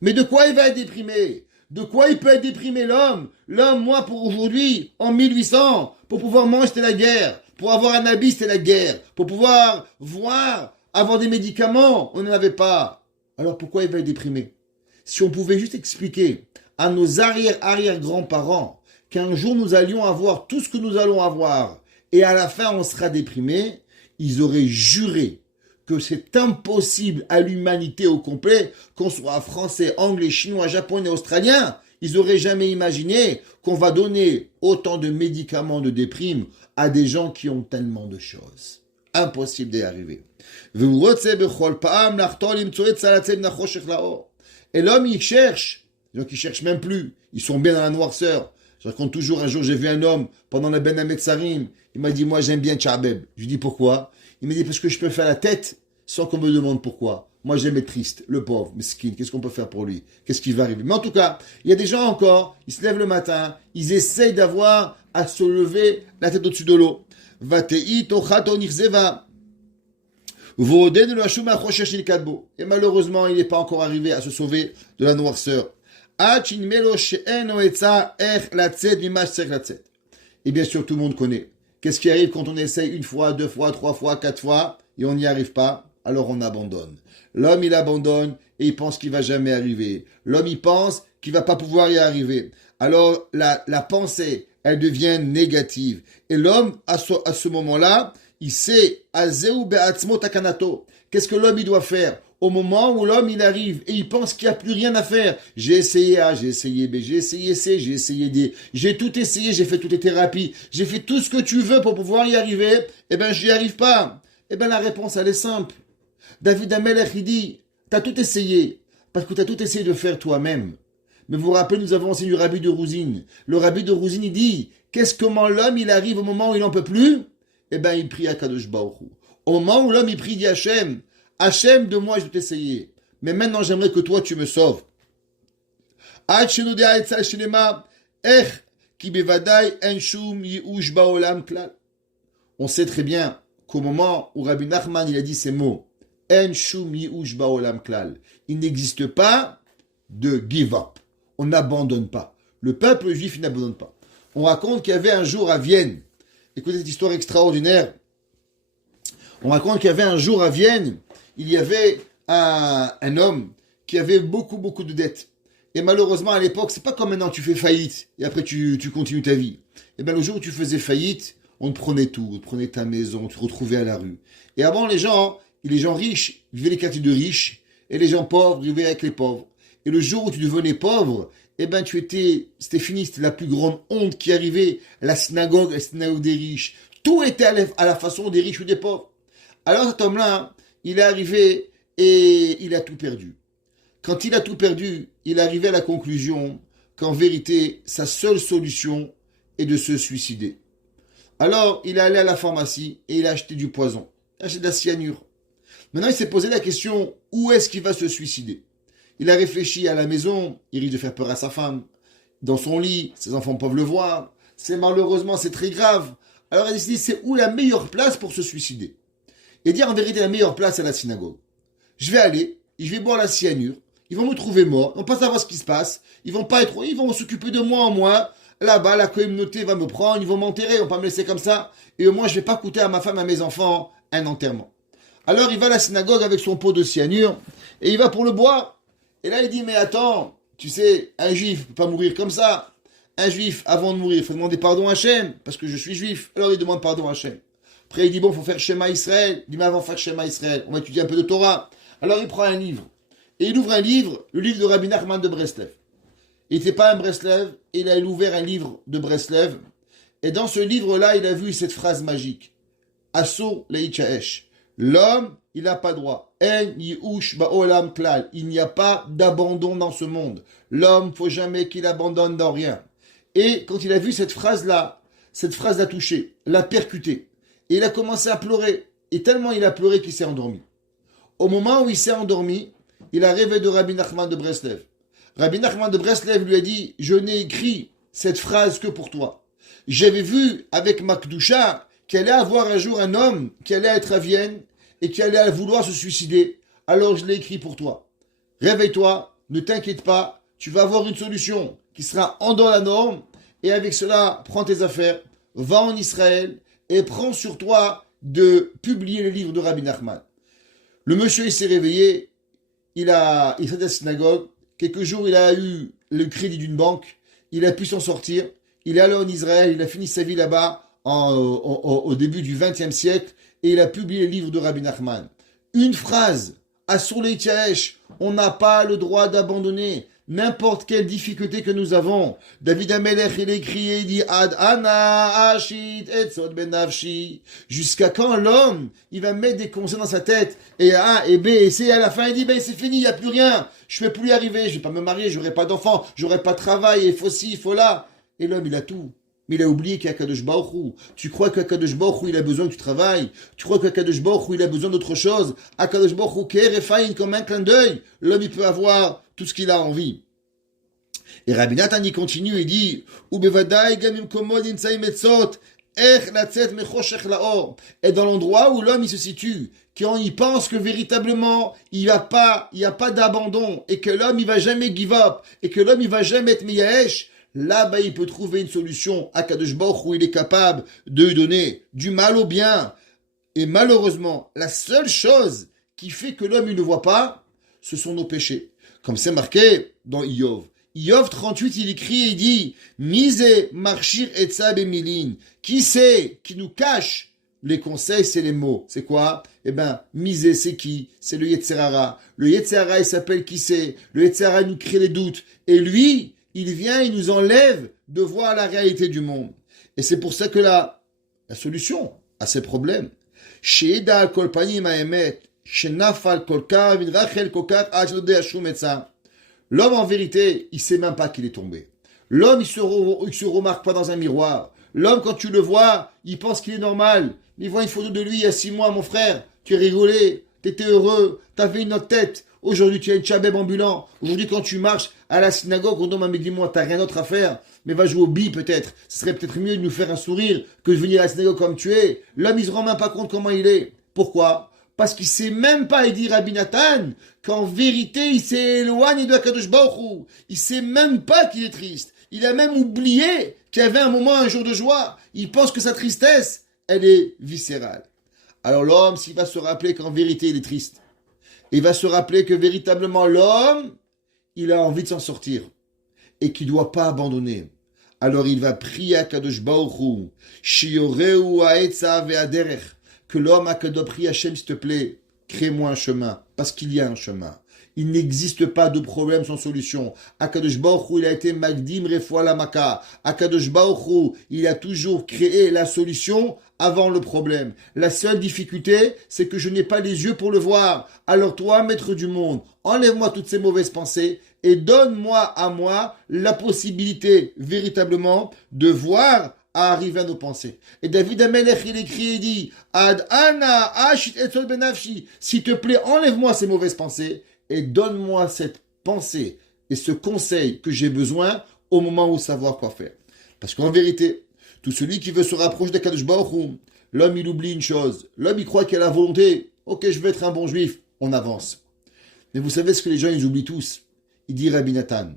Mais de quoi il va être déprimé? De quoi il peut être déprimé, l'homme? L'homme, moi, pour aujourd'hui, en 1800, pour pouvoir manger, c'était la guerre. Pour avoir un habit, c'était la guerre. Pour pouvoir voir, avoir des médicaments, on n'en avait pas. Alors pourquoi il va être déprimé? Si on pouvait juste expliquer à nos arrière-grands-parents qu'un jour nous allions avoir tout ce que nous allons avoir et à la fin on sera déprimé, ils auraient juré que c'est impossible à l'humanité au complet, qu'on soit français, anglais, chinois, japonais, australien, ils n'auraient jamais imaginé qu'on va donner autant de médicaments de déprime à des gens qui ont tellement de choses. Impossible d'y arriver. Et l'homme, il cherche. Les gens qui cherchent même plus. Ils sont bien dans la noirceur. Je raconte toujours, un jour, j'ai vu un homme, pendant le Ben Hametzarim, il m'a dit, moi, j'aime bien Tchabeb. Je lui dis, pourquoi? Il m'a dit, parce que je peux faire la tête sans qu'on me demande pourquoi. Moi, j'aime être triste, le pauvre, mesquin. Qu'est-ce qu'on peut faire pour lui? Qu'est-ce qui va arriver? Mais en tout cas, il y a des gens encore, ils se lèvent le matin, ils essayent d'avoir à se lever la tête au-dessus de l'eau. Vatei tochato nirzeva. Et malheureusement, il n'est pas encore arrivé à se sauver de la noirceur. Et bien sûr, tout le monde connaît. Qu'est-ce qui arrive quand on essaye 1 fois, 2 fois, 3 fois, 4 fois, et on n'y arrive pas? Alors on abandonne. L'homme, il abandonne, et il pense qu'il va jamais arriver. L'homme, il pense qu'il va pas pouvoir y arriver. Alors, la pensée, elle devient négative. Et l'homme, à ce moment-là, il sait, qu'est-ce que l'homme il doit faire au moment où l'homme il arrive et il pense qu'il n'y a plus rien à faire. J'ai essayé A, j'ai essayé B, j'ai essayé C, j'ai essayé D, j'ai tout essayé, j'ai fait toutes les thérapies, j'ai fait tout ce que tu veux pour pouvoir y arriver, eh ben je n'y arrive pas. Eh ben la réponse elle est simple. David Amelech il dit, t'as tout essayé, parce que t'as tout essayé de faire toi-même. Mais vous vous rappelez, nous avons enseigné le rabbi de Rouzine. Le rabbi de Rouzine il dit, comment l'homme il arrive au moment où il n'en peut plus? Eh ben, il prie à Kadosh Baruch Hu. Au moment où l'homme, il prie, dit Hachem, Hachem, de moi, je vais t'essayer. Mais maintenant, j'aimerais que toi, tu me sauves. On sait très bien qu'au moment où Rabbi Nachman, il a dit ces mots, En shum yi'ush ba'olam klal. Il n'existe pas de give up. On n'abandonne pas. Le peuple juif, il n'abandonne pas. On raconte qu'il y avait un jour à Vienne. Écoutez cette histoire extraordinaire. On raconte qu'il y avait un jour à Vienne, il y avait un homme qui avait beaucoup de dettes. Et malheureusement, à l'époque, c'est pas comme maintenant, tu fais faillite et après tu continues ta vie. Et bien le jour où tu faisais faillite, on te prenait tout, on te prenait ta maison, on te retrouvait à la rue. Et avant, les gens riches vivaient les quartiers de riches et les gens pauvres vivaient avec les pauvres. et le jour où tu devenais pauvre, eh ben c'était fini, c'était la plus grande honte qui arrivait, la synagogue des riches, tout était à la façon des riches ou des pauvres. Alors cet homme-là, il est arrivé et il a tout perdu. Quand il a tout perdu, il est arrivé à la conclusion qu'en vérité, sa seule solution est de se suicider. Alors, il est allé à la pharmacie et il a acheté du poison. Il a acheté de la cyanure. Maintenant, il s'est posé la question, où est-ce qu'il va se suicider? Il a réfléchi à la maison, il risque de faire peur à sa femme. Dans son lit, ses enfants peuvent le voir. Malheureusement, c'est très grave. Alors, il a décidé, c'est où la meilleure place pour se suicider? Et dire en vérité, la meilleure place, c'est la synagogue. Je vais aller, je vais boire la cyanure, ils vont me trouver mort, ils vont pas savoir ce qui se passe, ils vont s'occuper de moi en moi. Là-bas, la communauté va me prendre, ils vont m'enterrer, ils vont pas me laisser comme ça. Et au moins, je vais pas coûter à ma femme, à mes enfants, un enterrement. Alors, il va à la synagogue avec son pot de cyanure, et il va pour le boire. Et là, il dit, mais attends, tu sais, un juif ne peut pas mourir comme ça. Un juif, avant de mourir, il faut demander pardon à Hachem, parce que je suis juif. Alors, il demande pardon à Hachem. Après, il dit, bon, il faut faire Shema Israël. Il dit, mais avant de faire Shema Israël, on va étudier un peu de Torah. Alors, il prend un livre. Et il ouvre un livre, le livre de Rabbi Nachman de Breslev. Il n'était pas un Breslev, il a ouvert un livre de Breslev. Et dans ce livre-là, il a vu cette phrase magique. Asso leitchaesh. L'homme, il n'a pas droit. En yiush ba'olam klal. Il n'y a pas d'abandon dans ce monde. L'homme, faut jamais qu'il abandonne dans rien. Et quand il a vu cette phrase-là, cette phrase l'a touché, l'a percuté. Et il a commencé à pleurer. Et tellement il a pleuré qu'il s'est endormi. Au moment où il s'est endormi, il a rêvé de Rabbi Nachman de Breslev. Rabbi Nachman de Breslev lui a dit, je n'ai écrit cette phrase que pour toi. J'avais vu avec Makdoucha qu'il allait avoir un jour un homme qui allait être à Vienne et qui allait vouloir se suicider. Alors je l'ai écrit pour toi. Réveille-toi, ne t'inquiète pas, tu vas avoir une solution qui sera en dehors de la norme. Et avec cela, prends tes affaires, va en Israël et prends sur toi de publier le livre de Rabbi Nachman. Le monsieur, il s'est réveillé, il fait de la synagogue, quelques jours, il a eu le crédit d'une banque, il a pu s'en sortir, il est allé en Israël, il a fini sa vie là-bas au début du XXe siècle, et il a publié le livre de Rabbi Nachman. Une phrase, Asur leitchaesh, on n'a pas le droit d'abandonner n'importe quelle difficulté que nous avons. David Amelech, il écrit et il dit Ad ana ashit etzot benavshi. Jusqu'à quand l'homme, il va mettre des conseils dans sa tête, et A et B et C, à la fin il dit ben c'est fini, il n'y a plus rien, je ne vais plus y arriver, je ne vais pas me marier, j'aurai pas d'enfants, j'aurai pas de travail, il faut ci, il faut là. Et l'homme, il a tout. Mais il a oublié qu'il y a Kadosh Baruch Hu. Tu crois qu'Akadosh Baruch Hu, il a besoin que tu travailles. Tu crois qu'Akadosh Baruch Hu, il a besoin d'autre chose. Akadosh Baruch Hu, Kerefaïn, comme un clin d'œil. L'homme, il peut avoir tout ce qu'il a envie. Et Rabbi Nathan, il continue, il dit, Ubevadai gamim komod insaim etzot, ech latzet mechoshech laor. Et dans l'endroit où l'homme, il se situe, quand il pense que véritablement, il n'y a pas d'abandon, et que l'homme, il va jamais give up, et que l'homme, il va jamais être miyaesh, là-bas, il peut trouver une solution à Kadosh Baruch Hu, il est capable de donner du mal au bien. Et malheureusement, la seule chose qui fait que l'homme, il ne voit pas, ce sont nos péchés. Comme c'est marqué dans Iyov. Iyov 38, il écrit et il dit, Mise marchir etza bemilin. Qui c'est qui nous cache les conseils, c'est les mots. C'est quoi? Eh ben, miser, c'est qui? C'est le Yetzer Hara. Le Yetzer Hara, il s'appelle qui c'est? Le Yetzer Hara nous crée les doutes. Et lui, il vient, il nous enlève de voir la réalité du monde. Et c'est pour ça que la solution à ces problèmes, Sheida kol panim ha'emet, shenafal kol kar, vinrachel kokar, ad shelo yodea shum etza. L'homme, en vérité, il sait même pas qu'il est tombé. L'homme, il se remarque pas dans un miroir. L'homme, quand tu le vois, il pense qu'il est normal. Il voit une photo de lui il y a 6 mois, mon frère. Tu es rigolé, tu étais heureux, tu avais une autre tête. Aujourd'hui, tu as une tchabeb ambulant. Aujourd'hui, quand tu marches à la synagogue, on demande, mais dis-moi, t'as rien d'autre à faire. Mais va jouer au billes, peut-être. Ce serait peut-être mieux de nous faire un sourire que de venir à la synagogue comme tu es. L'homme, il se rend même pas compte comment il est. Pourquoi? Parce qu'il sait même pas, il dit Rabbi Nathan, qu'en vérité, il s'est éloigné de Akadosh Baruch Hu. Il sait même pas qu'il est triste. Il a même oublié qu'il y avait un moment, un jour de joie. Il pense que sa tristesse, elle est viscérale. Alors l'homme, s'il va se rappeler qu'en vérité, il est triste, il va se rappeler que véritablement l'homme, il a envie de s'en sortir et qu'il ne doit pas abandonner. Alors il va prier à Kadosh Baruch Hu, Shioreu ha'etza ve'aderech, que l'homme a que doit prier Hachem, s'il te plaît, crée-moi un chemin, parce qu'il y a un chemin. Il n'existe pas de problème sans solution. Akadosh Baruch Hu, il a été Magdim Refoua Lamaka. Akadosh Baruch Hu, il a toujours créé la solution avant le problème. La seule difficulté, c'est que je n'ai pas les yeux pour le voir. Alors toi, maître du monde, enlève-moi toutes ces mauvaises pensées et donne-moi à moi la possibilité véritablement de voir à arriver à nos pensées. Et David Amelech, il écrit et dit, Ad ana ashit etzol benafshi, s'il te plaît, enlève-moi ces mauvaises pensées et donne-moi cette pensée et ce conseil que j'ai besoin au moment où savoir quoi faire. Parce qu'en vérité, tout celui qui veut se rapprocher d'Akadosh Baruch Hu, l'homme il oublie une chose. L'homme il croit qu'il a la volonté. Ok, je veux être un bon juif. On avance. Mais vous savez ce que les gens ils oublient tous. Il dit Rabbi Nathan.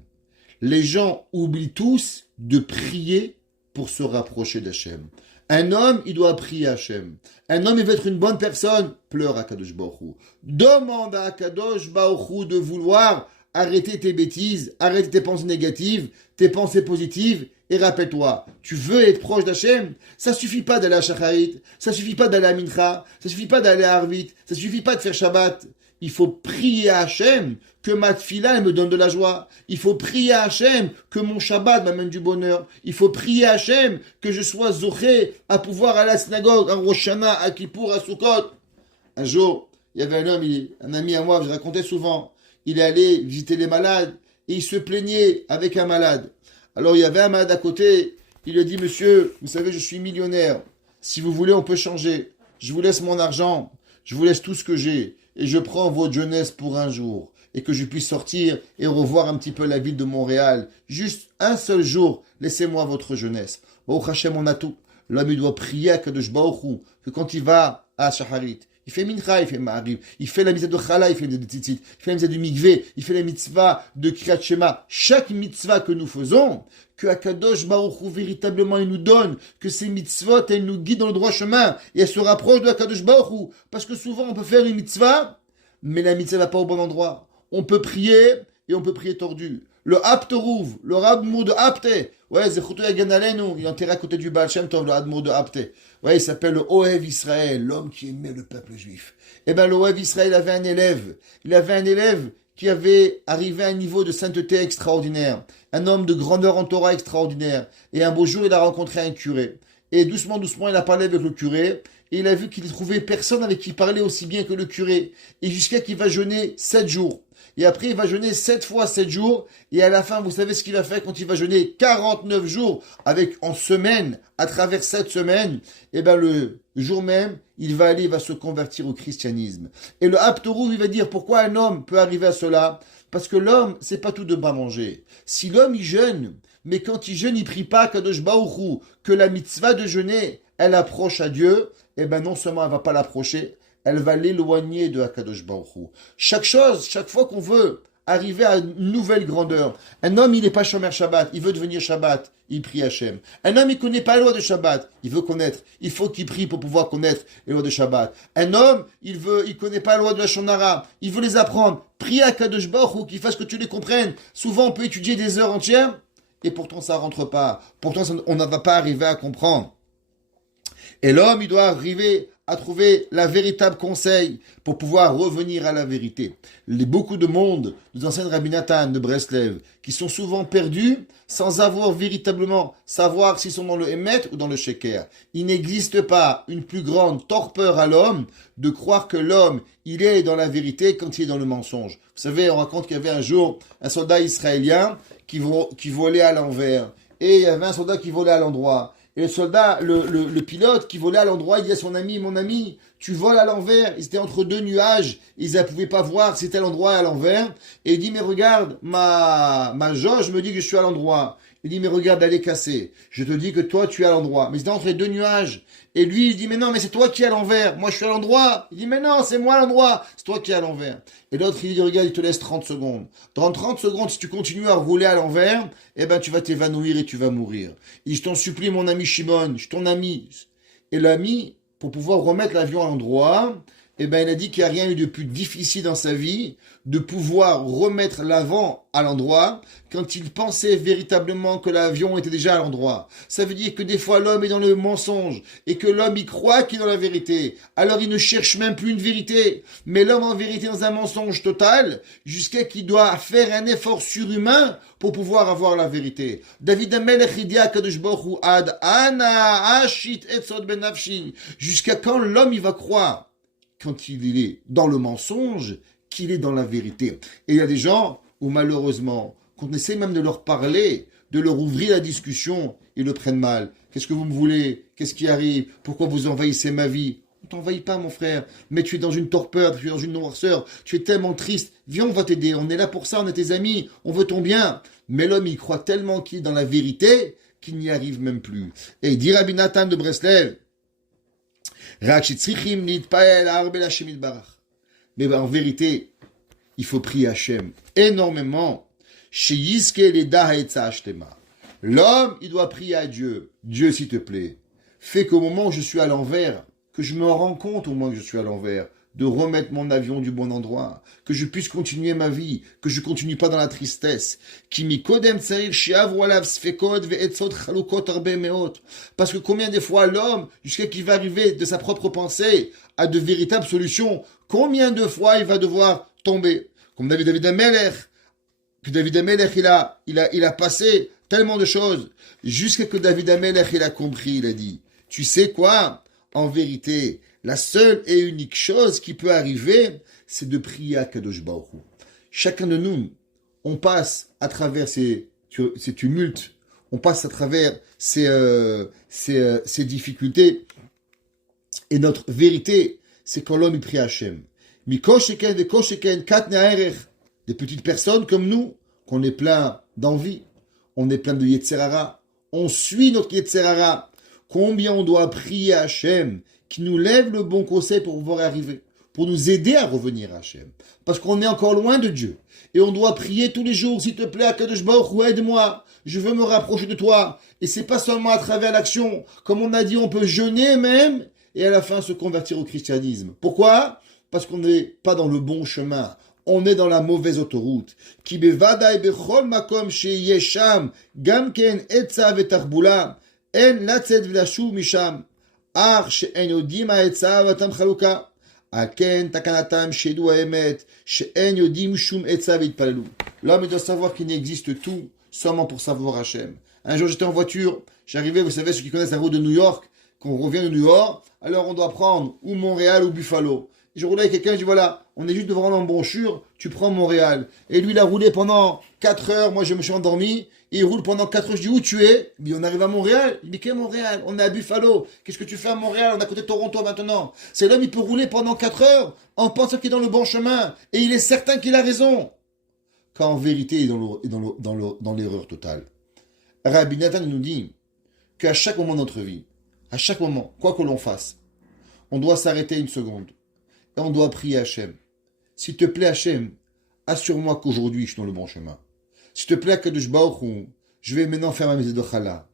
Les gens oublient tous de prier pour se rapprocher d'Hachem. Un homme, il doit prier à Hachem. Un homme, il veut être une bonne personne. Pleure à Kadosh Baruch Hu. Demande à Kadosh Baruch Hu de vouloir arrêter tes bêtises, arrêter tes pensées négatives, tes pensées positives. Et rappelle-toi, tu veux être proche d'Hachem, ça suffit pas d'aller à Shacharit, ça suffit pas d'aller à Mincha, ça suffit pas d'aller à Arvit, ça suffit pas de faire Shabbat. Il faut prier à Hachem que ma tfila me donne de la joie. Il faut prier à Hachem que mon Shabbat m'amène du bonheur. Il faut prier à Hachem que je sois zoché à pouvoir aller à la synagogue, à Rosh Hashanah, à Kippour, à Sukkot. Un jour, il y avait un homme, un ami à moi, je racontais souvent, il est allé visiter les malades et il se plaignait avec un malade. Alors il y avait un malade à côté, il lui a dit, monsieur, vous savez, je suis millionnaire. Si vous voulez, on peut changer. Je vous laisse mon argent, je vous laisse tout ce que j'ai. Et je prends votre jeunesse pour un jour, et que je puisse sortir et revoir un petit peu la ville de Montréal. Juste un seul jour, laissez-moi votre jeunesse. Baruch Hashem, on a tout. L'homme, il doit prier à Kadosh Baruch Hu, que quand il va à Shacharit, il fait Mincha, il fait Ma'ariv, il fait la mitzvah de Chala, il fait de Tzitzit, il fait la mitzvah du Mikveh, il fait la mitzvah de Kriyat Shema. Chaque mitzvah que nous faisons, que Akadosh Baruch Hu véritablement il nous donne, que ces mitzvot, elles nous guident dans le droit chemin, et elles se rapprochent de Akadosh Baruch Hu. Parce que souvent, on peut faire une mitzvah, mais la mitzvah va pas au bon endroit. On peut prier, et on peut prier tordu. Le Apterouv, le Radmour de Apte, ouais, Zechoutou Yagan Aleinu, il est enterré à côté du Baal Shem Tov, le Radmour de Apte. Ouais, il s'appelle le Ohev Israël, l'homme qui aimait le peuple juif. Eh ben, le Ohev Israël avait un élève. Il avait un élève qui avait arrivé à un niveau de sainteté extraordinaire. Un homme de grandeur en Torah extraordinaire. Et un beau jour, il a rencontré un curé. Et doucement, doucement, il a parlé avec le curé. Et il a vu qu'il ne trouvait personne avec qui parler aussi bien que le curé. Et jusqu'à qu'il va jeûner 7 jours. Et après, il va jeûner 7 fois 7 jours. Et à la fin, vous savez ce qu'il va faire quand il va jeûner 49 jours en semaine, à travers 7 semaines. Et ben, le jour même, il va se convertir au christianisme. Et le Haptorou, il va dire pourquoi un homme peut arriver à cela. Parce que l'homme, c'est pas tout de pas manger. Si l'homme, il jeûne, mais quand il jeûne, il prie pas Kadosh Baruch Hu, que la mitzvah de jeûner, elle approche à Dieu, et ben non seulement elle va pas l'approcher, elle va l'éloigner de Akadosh Baruch Hu. Chaque fois qu'on veut arriver à une nouvelle grandeur, un homme il n'est pas Shomer Shabbat, il veut devenir Shabbat, il prie Hachem. Un homme il connaît pas la loi de Shabbat, il veut connaître, il faut qu'il prie pour pouvoir connaître les lois de Shabbat. Un homme il connaît pas la loi de la Shonara, il veut les apprendre, prie à Kadosh Baruch Hu qu'il fasse que tu les comprennes. Souvent on peut étudier des heures entières et pourtant ça rentre pas, pourtant on ne va pas arriver à comprendre. Et l'homme, il doit arriver à trouver la véritable conseil pour pouvoir revenir à la vérité. Beaucoup de monde, nous enseigne Rabbi Nathan de Breslev, qui sont souvent perdus sans avoir véritablement savoir s'ils sont dans le Emet ou dans le Sheker. Il n'existe pas une plus grande torpeur à l'homme de croire que l'homme, il est dans la vérité quand il est dans le mensonge. Vous savez, on raconte qu'il y avait un jour un soldat israélien qui volait à l'envers. Et il y avait un soldat qui volait à l'endroit. Et le soldat, le pilote qui volait à l'endroit, il dit à son ami, mon ami, tu voles à l'envers. Ils étaient entre deux nuages, ils ne pouvaient pas voir si c'était à l'endroit et à l'envers. Et il dit, mais regarde, ma jauge me dit que je suis à l'endroit. Il dit, mais regarde, elle est cassée. Je te dis que toi, tu es à l'endroit. Mais c'était entre les deux nuages. Et lui, il dit, mais non, mais c'est toi qui es à l'envers. Moi, je suis à l'endroit. Il dit, mais non, c'est moi à l'endroit. C'est toi qui es à l'envers. Et l'autre, il dit, regarde, il te laisse 30 secondes. Dans 30 secondes, si tu continues à rouler à l'envers, eh ben, tu vas t'évanouir et tu vas mourir. Il dit, je t'en supplie, mon ami Shimon, je suis ton ami. Et l'ami, pour pouvoir remettre l'avion à l'endroit, eh ben, il a dit qu'il n'y a rien eu de plus difficile dans sa vie de pouvoir remettre l'avant à l'endroit quand il pensait véritablement que l'avion était déjà à l'endroit. Ça veut dire que des fois l'homme est dans le mensonge et que l'homme y croit qu'il est dans la vérité. Alors il ne cherche même plus une vérité. Mais l'homme en vérité est dans un mensonge total jusqu'à qu'il doit faire un effort surhumain pour pouvoir avoir la vérité. David Amelech dit à Kadosh Baruch Hu ad ana ashit etzot ben nafshi. Jusqu'à quand l'homme il va croire quand il est dans le mensonge, qu'il est dans la vérité. Et il y a des gens où malheureusement, quand on essaie même de leur parler, de leur ouvrir la discussion, ils le prennent mal. Qu'est-ce que vous me voulez? Qu'est-ce qui arrive? Pourquoi vous envahissez ma vie? On t'envahit pas, mon frère. Mais tu es dans une torpeur, tu es dans une noirceur, tu es tellement triste. Viens, on va t'aider. On est là pour ça, on est tes amis, on veut ton bien. Mais l'homme, il croit tellement qu'il est dans la vérité qu'il n'y arrive même plus. Et il dit Rabbi Nathan de Breslev, mais en vérité, il faut prier Hachem énormément. L'homme, il doit prier à Dieu. Dieu, s'il te plaît, fais qu'au moment où je suis à l'envers, que je me rends compte au moins que je suis à l'envers, de remettre mon avion du bon endroit, que je puisse continuer ma vie, que je continue pas dans la tristesse. Parce que combien de fois l'homme, jusqu'à qu'il va arriver de sa propre pensée à de véritables solutions, combien de fois il va devoir tomber. Comme David Amelech, que David Amelech, il a passé tellement de choses, jusqu'à que David Amelech, il a compris, il a dit, tu sais quoi, en vérité, la seule et unique chose qui peut arriver, c'est de prier à Kadosh Baruch Hu. Chacun de nous, on passe à travers ces tumultes, on passe à travers ces difficultés. Et notre vérité, c'est quand l'homme il prie à Hachem. Des petites personnes comme nous, qu'on est plein d'envie, on est plein de Yetzer Hara, on suit notre Yetzer Hara. Combien on doit prier à Hachem qui nous lève le bon conseil pour pouvoir arriver, pour nous aider à revenir à Hachem. Parce qu'on est encore loin de Dieu. Et on doit prier tous les jours, s'il te plaît, Akadosh Baruch Hu, aide-moi, je veux me rapprocher de toi. Et c'est pas seulement à travers l'action. Comme on a dit, on peut jeûner même, et à la fin se convertir au christianisme. Pourquoi? Parce qu'on n'est pas dans le bon chemin. On est dans la mauvaise autoroute. Ki bevadai bechol makom sheyeh sham, gam ken etza vetarbula, en latzet v'lashuv misham. L'homme doit savoir qu'il n'existe tout seulement pour savoir Hachem. Un jour j'étais en voiture, j'arrivais, vous savez, ceux qui connaissent la route de New York, quand on revient de New York, alors on doit prendre ou Montréal ou Buffalo. Et je roulais avec quelqu'un, je dis voilà, on est juste devant l'embouchure, tu prends Montréal. Et lui il a roulé pendant 4 heures, moi je me suis endormi. Et il roule pendant 4 heures, je dis où tu es? Mais on arrive à Montréal. Il dit qu'est Montréal? On est à Buffalo. Qu'est-ce que tu fais à Montréal? On est à côté de Toronto maintenant. C'est l'homme, il peut rouler pendant 4 heures en pensant qu'il est dans le bon chemin. Et il est certain qu'il a raison. Quand en vérité, il est dans l'erreur totale. Rabbi Nathan nous dit qu'à chaque moment de notre vie, à chaque moment, quoi que l'on fasse, on doit s'arrêter une seconde. Et on doit prier Hachem. S'il te plaît Hachem, assure-moi qu'aujourd'hui je suis dans le bon chemin. S'il te plaît, Kadosh Baruch Hu, je vais maintenant faire ma mitzvah de challah.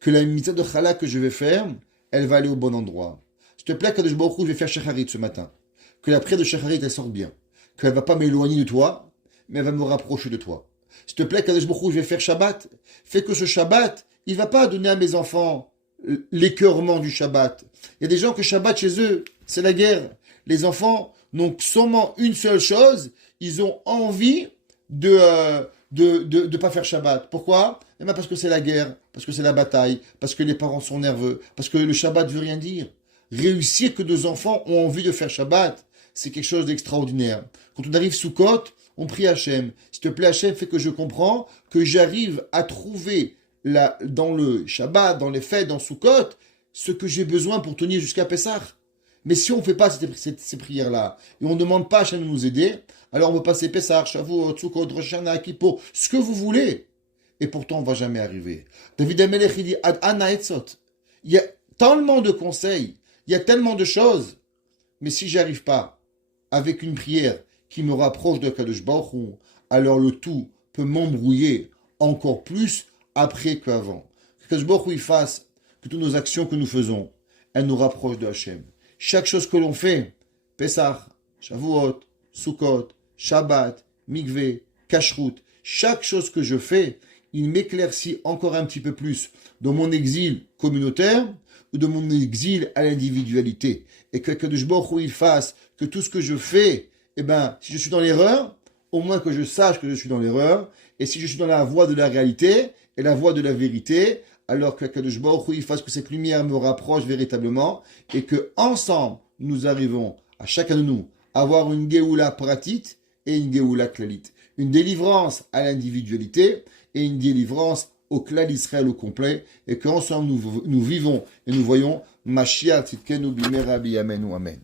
Que la mitzvah de challah que je vais faire, elle va aller au bon endroit. S'il te plaît, Kadosh Baruch Hu, je vais faire shacharit ce matin. Que la prière de shacharit, elle sorte bien. Qu'elle ne va pas m'éloigner de toi, mais elle va me rapprocher de toi. S'il te plaît, Kadosh Baruch Hu, je vais faire Shabbat. Fais que ce Shabbat, il ne va pas donner à mes enfants l'écœurement du Shabbat. Il y a des gens que Shabbat chez eux, c'est la guerre. Les enfants n'ont seulement une seule chose, ils ont envie de pas faire Shabbat. Pourquoi? Eh bien parce que c'est la guerre, parce que c'est la bataille, parce que les parents sont nerveux, parce que le Shabbat veut rien dire. Réussir que nos enfants ont envie de faire Shabbat, c'est quelque chose d'extraordinaire. Quand on arrive sous côte, on prie Hachem. S'il te plaît Hachem, fais que je comprends, que j'arrive à trouver dans le Shabbat, dans les fêtes, dans Sukkot, ce que j'ai besoin pour tenir jusqu'à Pessah. Mais si on ne fait pas ces prières-là, et on ne demande pas à Hachem de nous aider, alors on va passer Pessah, Shavuot, Sukkot, Rosh Hashanah, Kippour, ce que vous voulez. Et pourtant, on ne va jamais arriver. David Amelech, il dit, Ad Ana Etzot. Il y a tellement de conseils, il y a tellement de choses. Mais si j'y arrive pas avec une prière qui me rapproche de Kadosh Baruch Hu, alors le tout peut m'embrouiller encore plus après qu'avant. Que Kadosh Baruch Hu il fasse que toutes nos actions que nous faisons, elles nous rapprochent de Hachem. Chaque chose que l'on fait, Pesach, Shavuot, Sukkot, Shabbat, Mikveh, Kashrut, chaque chose que je fais, il m'éclaircit encore un petit peu plus dans mon exil communautaire ou de mon exil à l'individualité. Et que Kadosh Baruch Hu, il fasse que tout ce que je fais, si je suis dans l'erreur, au moins que je sache que je suis dans l'erreur. Et si je suis dans la voie de la réalité et la voie de la vérité, alors que Kadosh Baruch Hu, il fasse que cette lumière me rapproche véritablement et que ensemble nous arrivons à chacun de nous à avoir une Géoula pratique et une Géoula klalit. Une délivrance à l'individualité et une délivrance au clan d'Israël au complet, et qu'ensemble nous vivons et nous voyons Mashiach Tzidkenu Bimera B'Yameinu Amen.